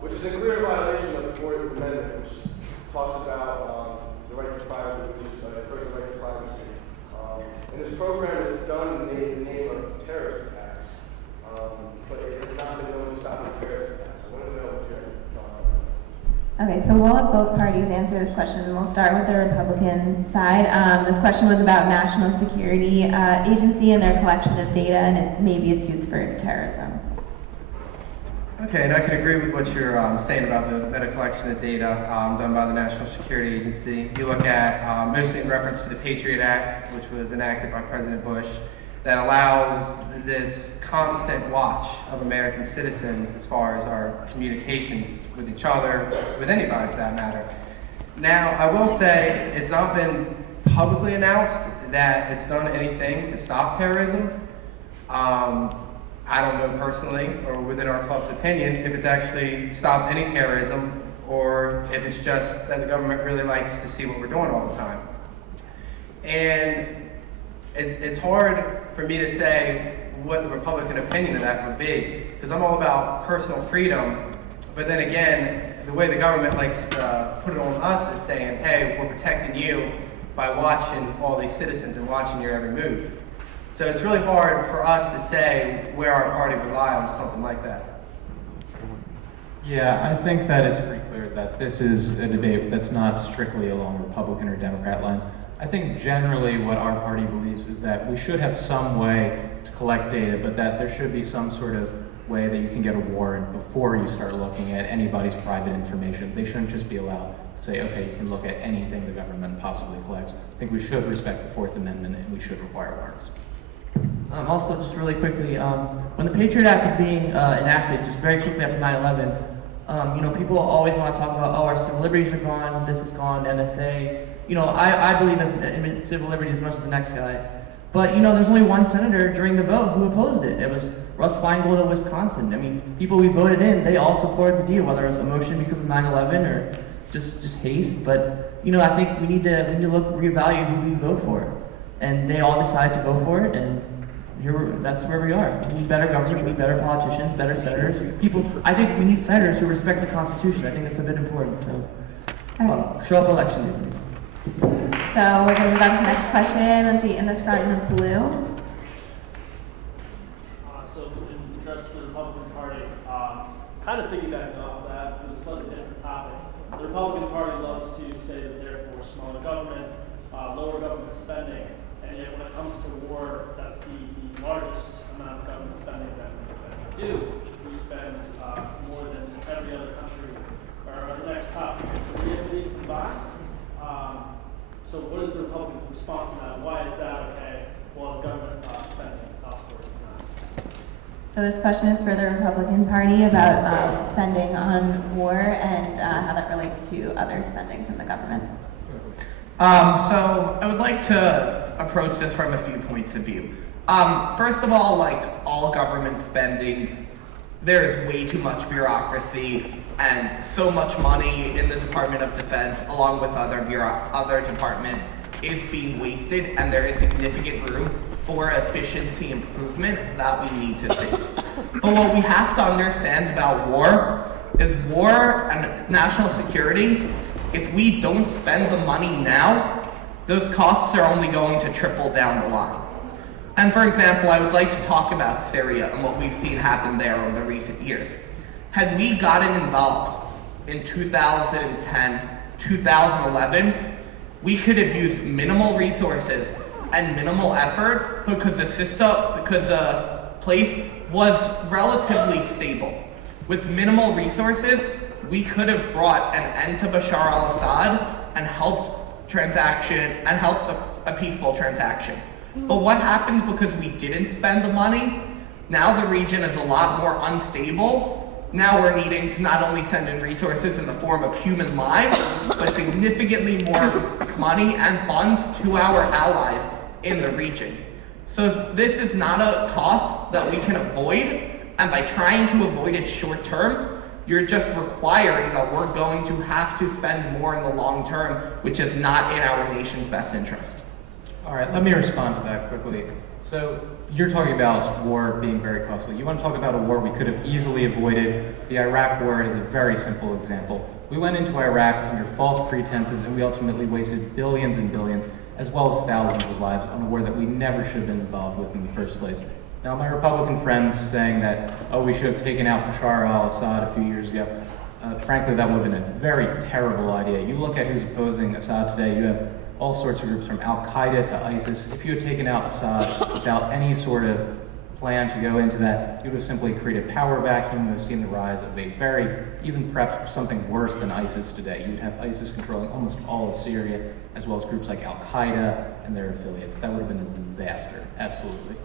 which is a clear violation of the 4th Amendment, which talks about the right to privacy, which is a person's right to privacy. And this program is done in the name of terrorist attacks, but it has not been known to stop the terrorist attacks. I want to know what your thoughts are. Okay, so we'll have both parties answer this question, and we'll start with the Republican side. This question was about National Security Agency and their collection of data, and maybe it's used for terrorism. Okay, and I can agree with what you're saying about the meta collection of data done by the National Security Agency. You look at, mostly in reference to the Patriot Act, which was enacted by President Bush, that allows this constant watch of American citizens as far as our communications with each other, with anybody for that matter. Now, I will say it's not been publicly announced that it's done anything to stop terrorism. I don't know personally, or within our club's opinion, if it's actually stopped any terrorism, or if it's just that the government really likes to see what we're doing all the time. And it's hard for me to say what the Republican opinion of that would be, because I'm all about personal freedom, but then again, the way the government likes to put it on us is saying, hey, we're protecting you by watching all these citizens and watching your every move. So it's really hard for us to say where our party would lie on something like that. Yeah, I think that it's pretty clear that this is a debate that's not strictly along Republican or Democrat lines. I think generally what our party believes is that we should have some way to collect data, but that there should be some sort of way that you can get a warrant before you start looking at anybody's private information. They shouldn't just be allowed to say, okay, you can look at anything the government possibly collects. I think we should respect the 4th Amendment and we should require warrants. Also, just really quickly, when the Patriot Act was being enacted, just very quickly after 9/11, people always want to talk about, oh, our civil liberties are gone, this is gone, NSA. I believe in civil liberties as much as the next guy. But, there's only one senator during the vote who opposed it. It was Russ Feingold of Wisconsin. I mean, people we voted in, they all supported the deal, whether it was emotion because of 9/11 or just haste. But, I think we need to reevaluate who we vote for. And they all decided to vote for it, and that's where we are. We need better government, we need better politicians, better senators. I think we need senators who respect the Constitution. I think that's a bit important, so. Show up election day, please. So we're going to move on to the next question. Let's see, in the front in the blue. So in regards to the Republican Party, kind of piggybacking off that, with a slightly different topic. The Republican Party loves to say that they're for smaller government, lower government spending, and yet when it comes to war, that's the largest amount of government spending that we do. We spend more than every other country, or the next top three of the combined. So what is the Republican response to that? Why is that okay? Well, is government spending elsewhere is not? So this question is for the Republican Party about spending on war and how that relates to other spending from the government. So I would like to approach this from a few points of view. First of all, like all government spending, there is way too much bureaucracy and so much money in the Department of Defense, along with other departments, is being wasted, and there is significant room for efficiency improvement that we need to see. But what we have to understand about war is war and national security. If we don't spend the money now, those costs are only going to triple down the line. And for example, I would like to talk about Syria and what we've seen happen there over the recent years. Had we gotten involved in 2010, 2011, we could have used minimal resources and minimal effort because the place was relatively stable. With minimal resources, we could have brought an end to Bashar al-Assad and helped a peaceful transaction. But what happened because we didn't spend the money? Now the region is a lot more unstable. Now we're needing to not only send in resources in the form of human lives, but significantly more money and funds to our allies in the region. So this is not a cost that we can avoid, and by trying to avoid it short term, you're just requiring that we're going to have to spend more in the long term, which is not in our nation's best interest. All right, let me respond to that quickly. So you're talking about war being very costly. You want to talk about a war we could have easily avoided. The Iraq War is a very simple example. We went into Iraq under false pretenses, and we ultimately wasted billions and billions, as well as thousands of lives, on a war that we never should have been involved with in the first place. Now, my Republican friends saying that, oh, we should have taken out Bashar al-Assad a few years ago, frankly, that would have been a very terrible idea. You look at who's opposing Assad today, you have all sorts of groups from Al-Qaeda to ISIS. If you had taken out Assad without any sort of plan to go into that, you would have simply created a power vacuum. You would have seen the rise of even perhaps something worse than ISIS today. You would have ISIS controlling almost all of Syria, as well as groups like Al-Qaeda and their affiliates. That would have been a disaster, absolutely.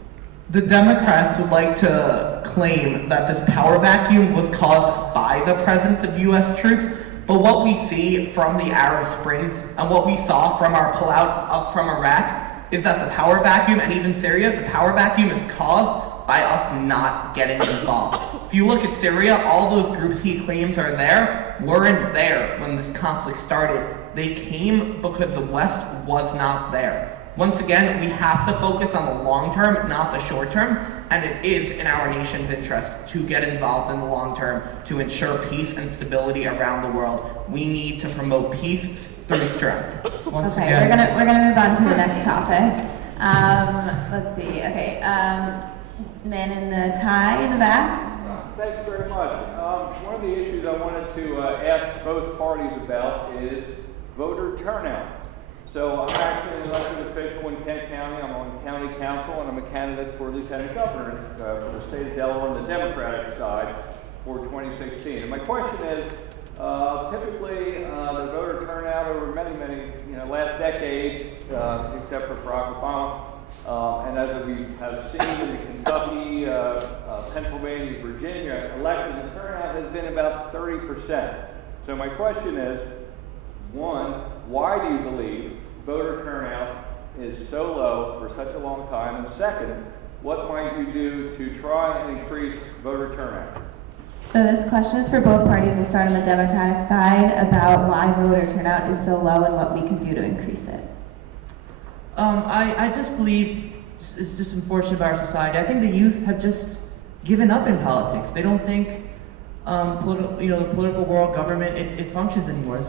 The Democrats would like to claim that this power vacuum was caused by the presence of U.S. troops, but what we see from the Arab Spring and what we saw from our pullout from Iraq is that the power vacuum, and even Syria, the power vacuum is caused by us not getting involved. If you look at Syria, all those groups he claims are there weren't there when this conflict started. They came because the West was not there. Once again, we have to focus on the long term, not the short term, and it is in our nation's interest to get involved in the long term to ensure peace and stability around the world. We need to promote peace through strength. We're gonna move on to the next topic. Let's see. Okay, man in the tie in the back. Thanks very much. One of the issues I wanted to ask both parties about is voter turnout. So I'm actually an elected official in Kent County. I'm on county council, and I'm a candidate for lieutenant governor for the state of Delaware on the Democratic side for 2016. And my question is, typically the voter turnout over many, last decade, except for Barack Obama, And as we have seen in Kentucky, Pennsylvania, Virginia, elections, the turnout has been about 30%. So my question is, one, why do you believe voter turnout is so low for such a long time? And second, what might you do to try and increase voter turnout? So this question is for both parties. We'll start on the Democratic side about why voter turnout is so low and what we can do to increase it. I just believe it's just unfortunate about our society. I think the youth have just given up in politics. They don't think the political world, government, it functions anymore.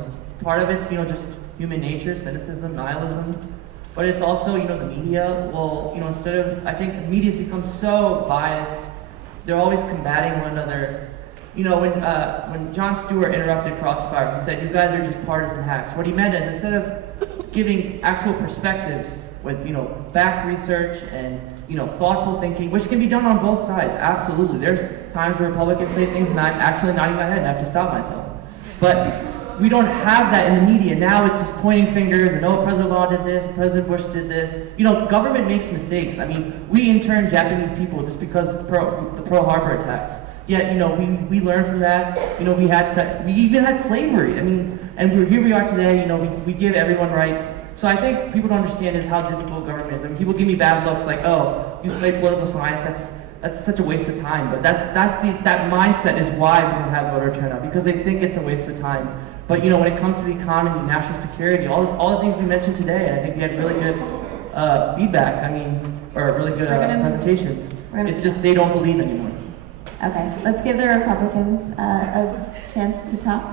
Part of it's just human nature, cynicism, nihilism, but it's also the media. Well, instead of, I think the media's become so biased. They're always combating one another. When Jon Stewart interrupted Crossfire, he said, "You guys are just partisan hacks." What he meant is, instead of giving actual perspectives with backed research and thoughtful thinking, which can be done on both sides, absolutely. There's times where Republicans say things and I'm actually nodding my head and I have to stop myself. But we don't have that in the media. Now it's just pointing fingers and, oh, President Obama did this, President Bush did this. Government makes mistakes. I mean, we interned Japanese people just because the Pearl Harbor attacks. Yet, we learned from that. We even had slavery. I mean, and here we are today. We give everyone rights. So I think people don't understand is how difficult government is. I mean, people give me bad looks like, oh, you study political science. That's such a waste of time. But that mindset is why we don't have voter turnout, because they think it's a waste of time. But when it comes to the economy, national security, all the things we mentioned today, I think we had really good feedback. I mean, or really good presentations. It's just they don't believe anymore. Okay, let's give the Republicans a chance to talk.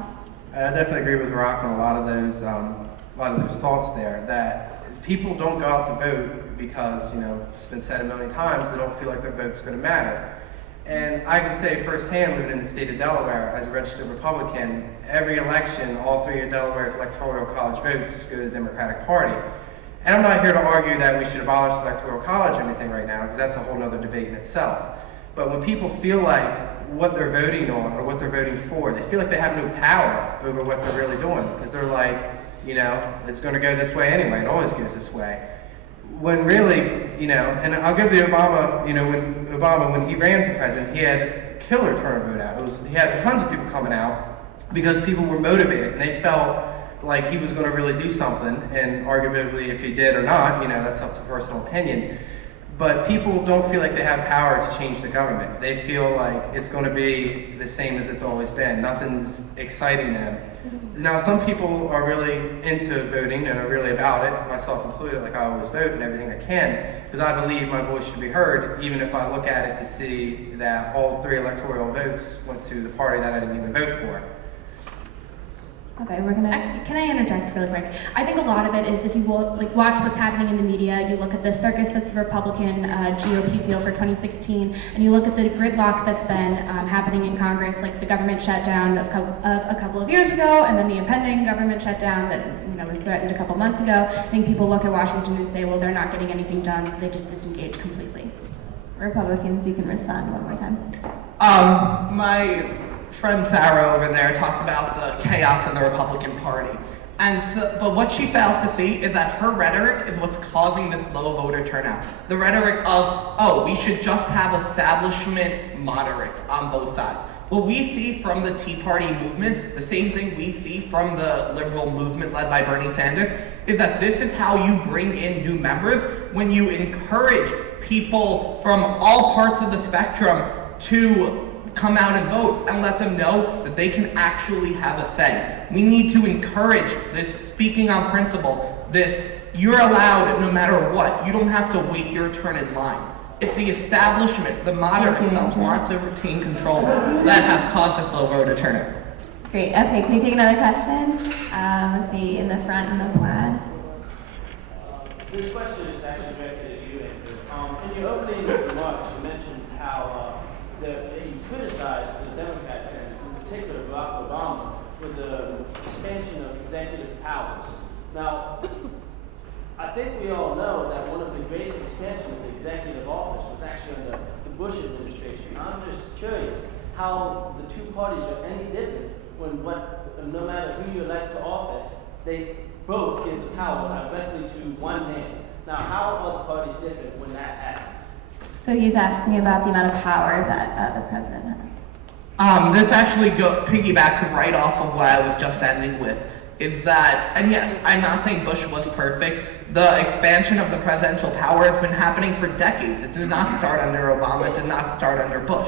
I definitely agree with Rock on a lot of those thoughts there. That people don't go out to vote because it's been said a million times. They don't feel like their vote's going to matter. And I can say firsthand, living in the state of Delaware as a registered Republican, every election, all 3 of Delaware's electoral college votes go to the Democratic Party. And I'm not here to argue that we should abolish the electoral college or anything right now, because that's a whole other debate in itself. But when people feel like what they're voting on or what they're voting for, they feel like they have no power over what they're really doing, because they're like, it's going to go this way anyway. It always goes this way. When really, and I'll give the Obama, when he ran for president, he had killer turnout out. He had tons of people coming out because people were motivated and they felt like he was going to really do something. And arguably, if he did or not, that's up to personal opinion. But people don't feel like they have power to change the government. They feel like it's going to be the same as it's always been. Nothing's exciting them. Now, some people are really into voting and are really about it, myself included. Like, I always vote and everything I can, because I believe my voice should be heard, even if I look at it and see that all 3 electoral votes went to the party that I didn't even vote for. Okay, we're gonna. Can I interject really quick? I think a lot of it is if you will watch what's happening in the media, you look at the circus that's the Republican GOP field for 2016, and you look at the gridlock that's been happening in Congress, like the government shutdown of a couple of years ago, and then the impending government shutdown that was threatened a couple months ago. I think people look at Washington and say, well, they're not getting anything done, so they just disengage completely. Republicans, you can respond one more time. My friend Sarah over there talked about the chaos in the Republican Party. But what she fails to see is that her rhetoric is what's causing this low voter turnout. The rhetoric of, we should just have establishment moderates on both sides. What we see from the Tea Party movement, the same thing we see from the liberal movement led by Bernie Sanders, is that this is how you bring in new members when you encourage people from all parts of the spectrum to come out and vote and let them know that they can actually have a say. We need to encourage this speaking on principle, this you're allowed no matter what. You don't have to wait your turn in line. It's the establishment, the moderates that want to retain control that have caused this low voter turnout. Great. Okay, can we take another question? Let's see, in the front in the plaid. This question is actually directed at you, Andrew. In your opening remarks, you mentioned how that you criticized the Democrats, and in particular Barack Obama, for the expansion of executive powers. Now, I think we all know that one of the greatest expansions of the executive office was actually under the Bush administration. Now, I'm just curious how the 2 parties are any different when no matter who you elect to office, they both give the power directly to one man. Now, how are the parties different when that happens? So he's asking about the amount of power that the president has. This actually piggybacks right off of what I was just ending with, is that, and yes, I'm not saying Bush was perfect, the expansion of the presidential power has been happening for decades. It did not start under Obama, it did not start under Bush.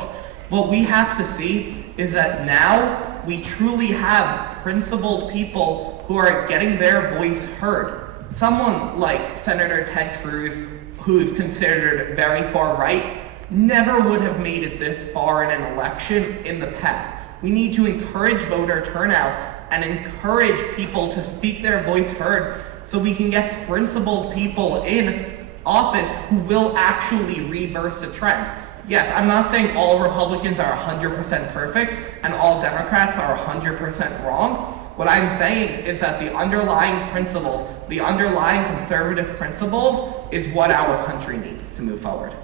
What we have to see is that now we truly have principled people who are getting their voice heard. Someone like Senator Ted Cruz, who's considered very far right, never would have made it this far in an election in the past. We need to encourage voter turnout and encourage people to speak their voice heard so we can get principled people in office who will actually reverse the trend. Yes, I'm not saying all Republicans are 100% perfect and all Democrats are 100% wrong. What I'm saying is that the underlying principles, the underlying conservative principles, is what our country needs to move forward.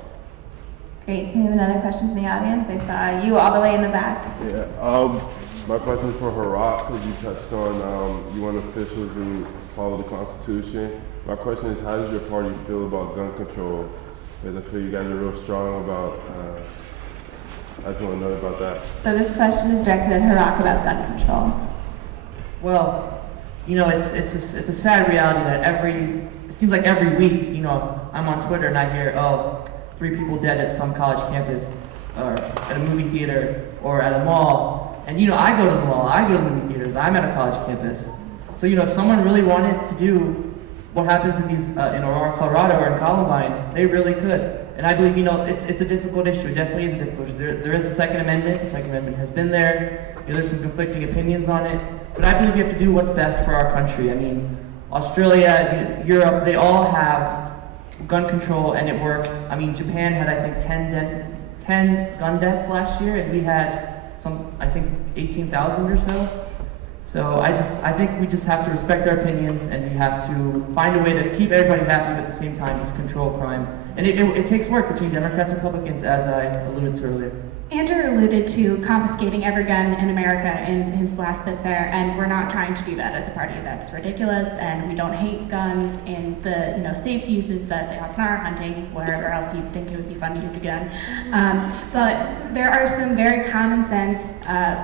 Great. Can we have another question from the audience? I saw you all the way in the back. Yeah. My question is for Harak, because you touched on you want officials who follow the Constitution. My question is, how does your party feel about gun control? Because I feel you guys are real strong about. I just want to know about that. So this question is directed at Harak about gun control. Well, you know, it's a sad reality that it seems like every week, you know, I'm on Twitter and I hear, oh, 3 people dead at some college campus, or at a movie theater, or at a mall. And you know, I go to the mall, I go to movie theaters, I'm at a college campus. So you know, if someone really wanted to do what happens in these, in Aurora, Colorado, or in Columbine, they really could. And I believe, you know, it's a difficult issue. It definitely is a difficult issue. There is a Second Amendment. The Second Amendment has been there. You know, there's some conflicting opinions on it. But I believe you have to do what's best for our country. I mean, Australia, Europe, they all have gun control and it works. I mean, Japan had, I think, 10 gun deaths last year, and we had I think 18,000 or so. So I think we just have to respect our opinions, and we have to find a way to keep everybody happy, but at the same time just control crime. And it takes work between Democrats and Republicans, as I alluded to earlier. Andrew alluded to confiscating every gun in America in his last bit there, and we're not trying to do that as a party. That's ridiculous, and we don't hate guns in the safe uses that they often are, hunting, wherever else you'd think it would be fun to use a gun. But there are some very common sense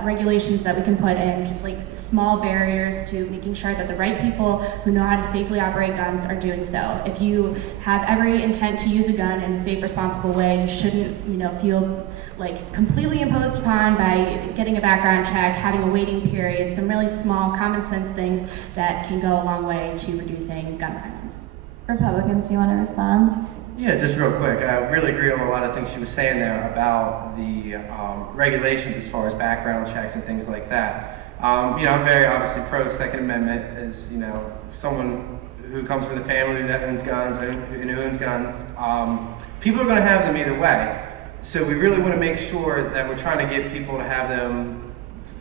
regulations that we can put in, just like small barriers to making sure that the right people who know how to safely operate guns are doing so. If you have every intent to use a gun in a safe, responsible way, you shouldn't feel like completely imposed upon by getting a background check, having a waiting period, some really small common sense things that can go a long way to reducing gun violence. Republicans, do you want to respond? Yeah, just real quick. I really agree on a lot of things she was saying there about the regulations as far as background checks and things like that. I'm very obviously pro Second Amendment, as someone who comes from the family that owns guns and who owns guns. People are going to have them either way. So we really want to make sure that we're trying to get people to have them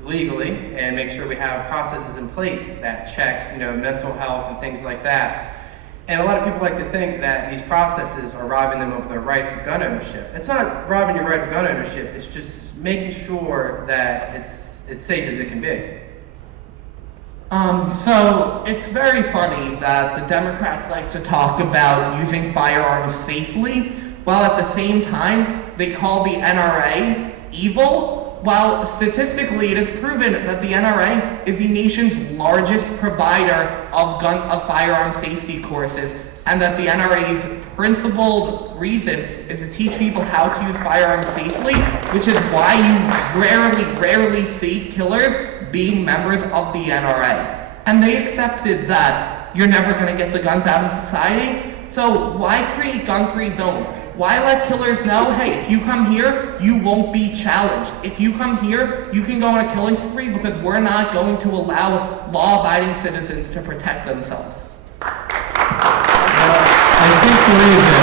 legally and make sure we have processes in place that check, mental health and things like that. And a lot of people like to think that these processes are robbing them of their rights of gun ownership. It's not robbing your right of gun ownership, it's just making sure that it's safe as it can be. So it's very funny that the Democrats like to talk about using firearms safely, while at the same time they call the NRA evil, while statistically it is proven that the NRA is the nation's largest provider of firearm safety courses, and that the NRA's principled reason is to teach people how to use firearms safely, which is why you rarely see killers being members of the NRA. And they accepted that you're never going to get the guns out of society, so why create gun-free zones? Why let killers know, hey, if you come here, you won't be challenged. If you come here, you can go on a killing spree because we're not going to allow law-abiding citizens to protect themselves. I think the reason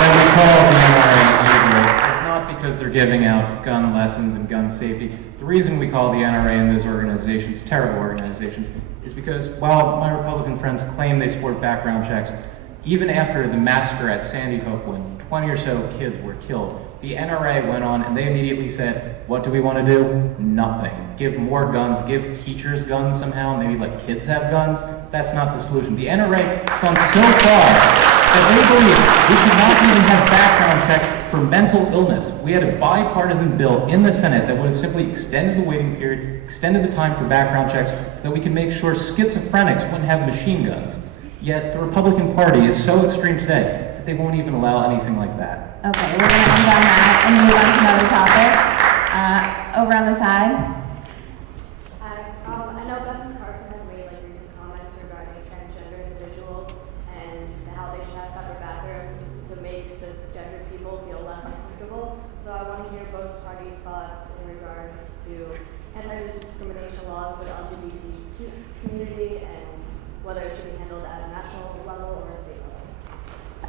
that we call the NRA evil is not because they're giving out gun lessons and gun safety. The reason we call the NRA and those organizations terrible organizations is because while my Republican friends claim they support background checks, even after the massacre at Sandy Hook, when 20 or so kids were killed, the NRA went on and they immediately said, what do we want to do? Nothing. give more guns, give teachers guns somehow, maybe like kids have guns. That's not the solution. The NRA has gone so far that they believe we should not even have background checks for mental illness. We had a bipartisan bill in the Senate that would have simply extended the waiting period, extended the time for background checks, so that we can make sure schizophrenics wouldn't have machine guns. Yet the Republican Party is so extreme today that they won't even allow anything like that. Okay, we're gonna end on that and move on to another topic. Over on the side. Hi, I know Governor Carson has made recent comments regarding transgender individuals and how they should have separate bathrooms to make cisgender people feel less uncomfortable. So I want to hear both parties' thoughts in regards to anti-discrimination laws for the LGBT community and whether it should be handled at a national level or a state level.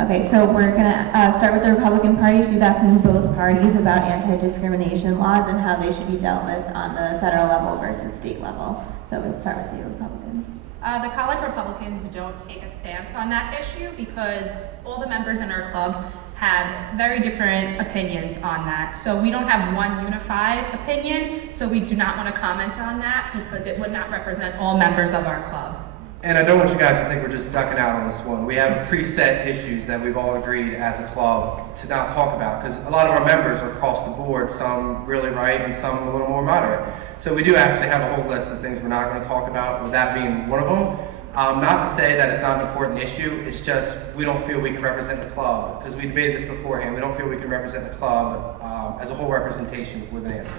Okay, so we're gonna start with the Republican Party. She's asking both parties about anti-discrimination laws and how they should be dealt with on the federal level versus state level. So we'll start with you, Republicans. The college Republicans don't take a stance on that issue because all the members in our club have very different opinions on that. So we don't have one unified opinion, so we do not want to comment on that because it would not represent all members of our club. And I don't want you guys to think we're just ducking out on this one. We have preset issues that we've all agreed as a club to not talk about, because a lot of our members are across the board, some really right and some a little more moderate. So we do actually have a whole list of things we're not going to talk about, with that being one of them. Not to say that it's not an important issue, it's just we don't feel we can represent the club, because we debated this beforehand, we don't feel we can represent the club as a whole representation with an answer.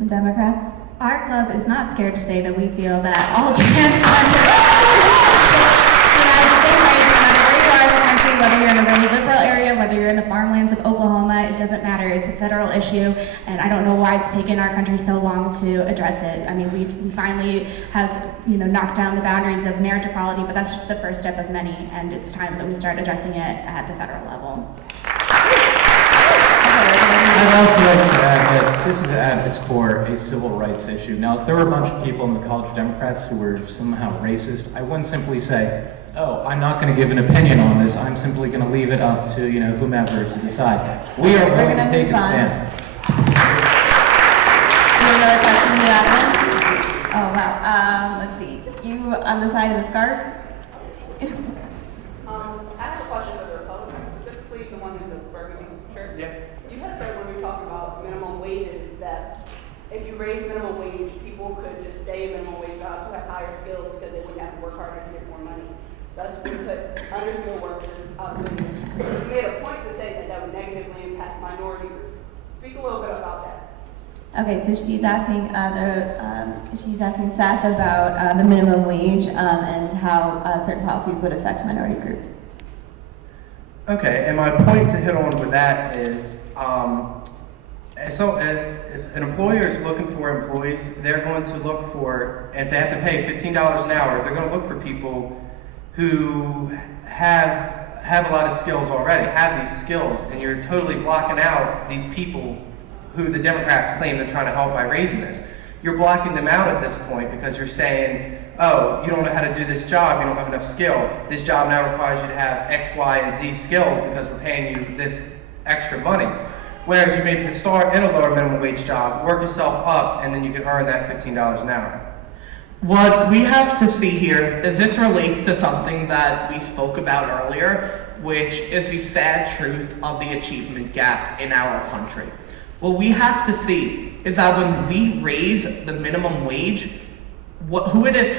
The Democrats? Our club is not scared to say that we feel that all transgender should have the same rights no matter where you are in the country, whether you're in a really liberal area, whether you're in the farmlands of Oklahoma, it doesn't matter. It's a federal issue, and I don't know why it's taken our country so long to address it. I mean, we finally have, knocked down the boundaries of marriage equality, but that's just the first step of many, and it's time that we start addressing it at the federal level. I'd also like to add that this is at its core a civil rights issue. Now, if there were a bunch of people in the College of Democrats who were somehow racist, I wouldn't simply say, oh, I'm not going to give an opinion on this, I'm simply going to leave it up to, whomever to decide. We are willing to take a stance. You have another question in the audience? Oh, wow. Let's see. You on the side of the scarf? I have a question for the Republicans, specifically the one in the Burgundy church. Yeah. You had said when we were talking about minimum wages that if you raise minimum wage, people could just stay minimum wage jobs who have higher skills because they wouldn't have to work harder to get more money. That's when we put underskilled workers out there. You made a point to say that that would negatively impact minority groups. Speak a little bit about that. Okay, so she's asking Seth about the minimum wage and how certain policies would affect minority groups. Okay, and my point to hit on with that is, so if an employer is looking for employees, they're going to look for, and if they have to pay $15 an hour, they're going to look for people who have a lot of skills already, have these skills, and you're totally blocking out these people who the Democrats claim they're trying to help by raising this. You're blocking them out at this point because you're saying, oh, you don't know how to do this job, you don't have enough skill. This job now requires you to have X, Y, and Z skills because we're paying you this extra money. Whereas you maybe could start in a lower minimum wage job, work yourself up, and then you could earn that $15 an hour. What we have to see here is this relates to something that we spoke about earlier, which is the sad truth of the achievement gap in our country. What we have to see is that when we raise the minimum wage, who it is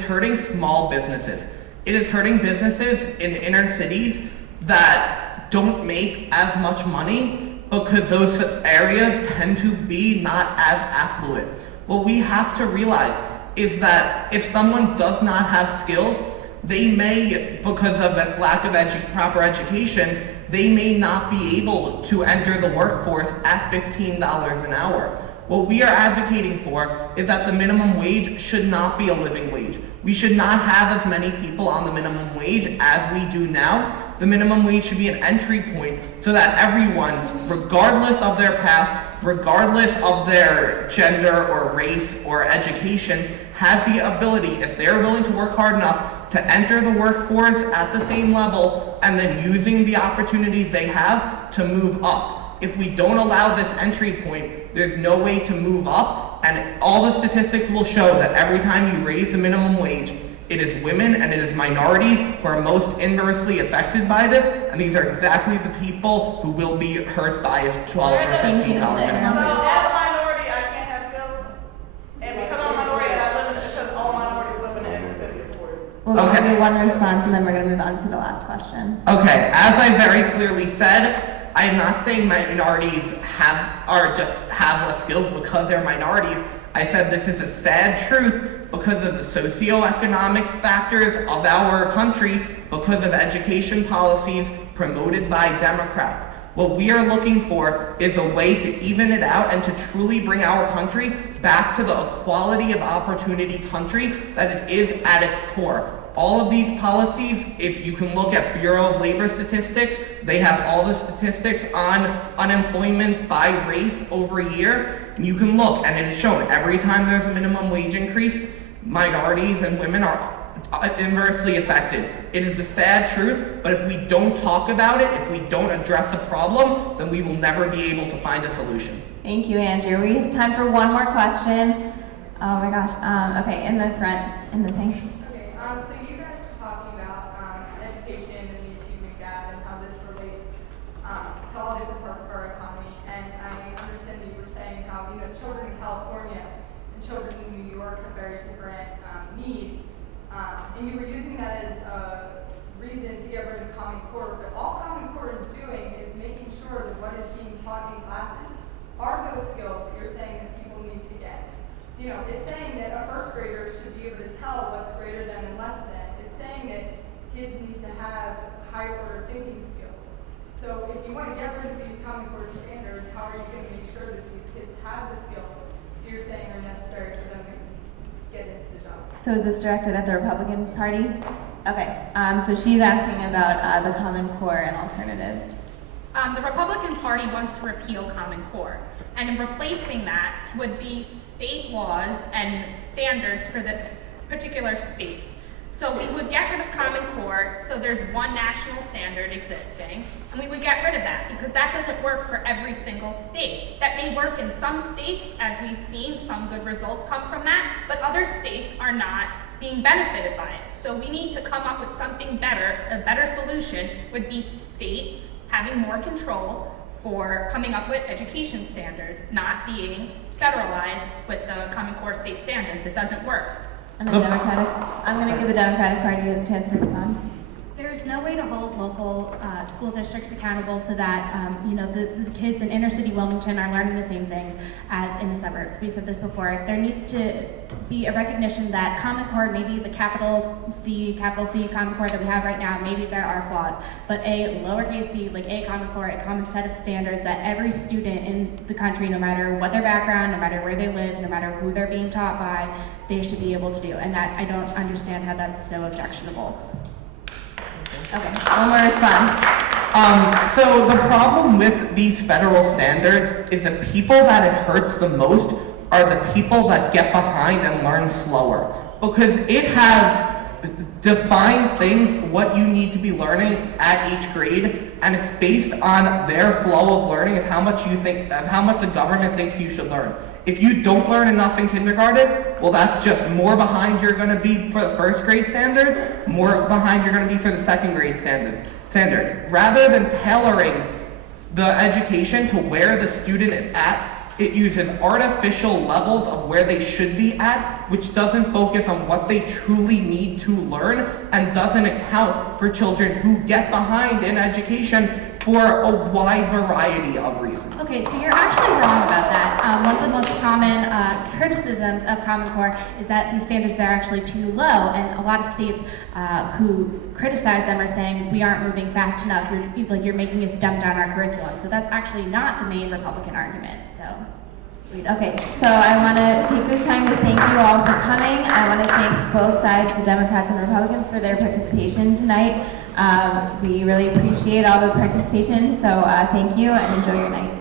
hurting small businesses. It is hurting businesses in inner cities that don't make as much money because those areas tend to be not as affluent. What we have to realize is that if someone does not have skills, they may, because of a lack of proper education, they may not be able to enter the workforce at $15 an hour. What we are advocating for is that the minimum wage should not be a living wage. We should not have as many people on the minimum wage as we do now. The minimum wage should be an entry point so that everyone, regardless of their past, regardless of their gender or race or education, has the ability, if they're willing to work hard enough, to enter the workforce at the same level and then using the opportunities they have to move up. If we don't allow this entry point, there's no way to move up, And all the statistics will show that every time you raise the minimum wage, it is women and it is minorities who are most inversely affected by this, and these are exactly the people who will be hurt by a $12 or $15 minimum So wage. as a minority, I can't have skills, and because I'm a minority, and I live in, because all minorities live in the inner city. We'll Okay. give you one response and then we're gonna move on to the last question. Okay, as I very clearly said, I am not saying minorities have less skills because they're minorities. I said this is a sad truth because of the socioeconomic factors of our country, because of education policies promoted by Democrats. What we are looking for is a way to even it out and to truly bring our country back to the equality of opportunity country that it is at its core. All of these policies, if you can look at Bureau of Labor statistics, they have all the statistics on unemployment by race over a year. And you can look, and it is shown every time there's a minimum wage increase, minorities and women are inversely affected. It is the sad truth, but if we don't talk about it, if we don't address the problem, then we will never be able to find a solution. Thank you, Andrew. We have time for one more question. Oh my gosh. Okay, in the front, in the thing. Okay, so you guys were talking about education and the achievement gap and how this relates to all different parts of our economy. And I understand that you were saying how, you know, children in California and children in New York have very different needs. And you were using that as a reason to get rid of Common Core. But all Common Core is doing is making sure that what is being taught in classes are those skills that you're saying that people need to get. You know, it's saying that a first grader should be able to tell what's greater than and less than. It's saying that kids need to have higher order thinking skills. So if you want to get rid of these Common Core standards, how are you going to make sure that these kids have the skills that you're saying are necessary for them to get into the job? So is this directed at the Republican Party? Okay, so she's asking about the Common Core and alternatives. The Republican Party wants to repeal Common Core, and in replacing that would be state laws and standards for the particular states. So we would get rid of Common Core, so there's one national standard existing, and we would get rid of that because that doesn't work for every single state. That may work in some states, as we've seen, some good results come from that, but other states are not being benefited by it. So we need to come up with something better. A better solution would be states having more control for coming up with education standards, not being federalized with the Common Core state standards. It doesn't work. And the Democratic, I'm going to give the Democratic Party a chance to respond. There's no way to hold local school districts accountable so that the kids in inner city Wilmington are learning the same things as in the suburbs. We said this before. There needs to be a recognition that Common Core, maybe the capital C Common Core that we have right now, maybe there are flaws, but a lowercase c, like a Common Core, a common set of standards that every student in the country, no matter what their background, no matter where they live, no matter who they're being taught by, they should be able to do. And that, I don't understand how that's so objectionable. Okay, one more response. So the problem with these federal standards is the people that it hurts the most are the people that get behind and learn slower. Because it has defined things, what you need to be learning at each grade, and it's based on their flow of learning of how much the government thinks you should learn. If you don't learn enough in kindergarten, well, that's just more behind you're going to be for the first grade standards, more behind you're going to be for the second grade standards. Rather than tailoring the education to where the student is at, it uses artificial levels of where they should be at, which doesn't focus on what they truly need to learn and doesn't account for children who get behind in education for a wide variety of reasons. Okay, so you're actually wrong about that. One of the most common criticisms of Common Core is that these standards are actually too low, and a lot of states who criticize them are saying we aren't moving fast enough. You're making us dumb down our curriculum. So that's actually not the main Republican argument. So. Okay, so I want to take this time to thank you all for coming. I want to thank both sides, the Democrats and Republicans, for their participation tonight. We really appreciate all the participation, so thank you and enjoy your night.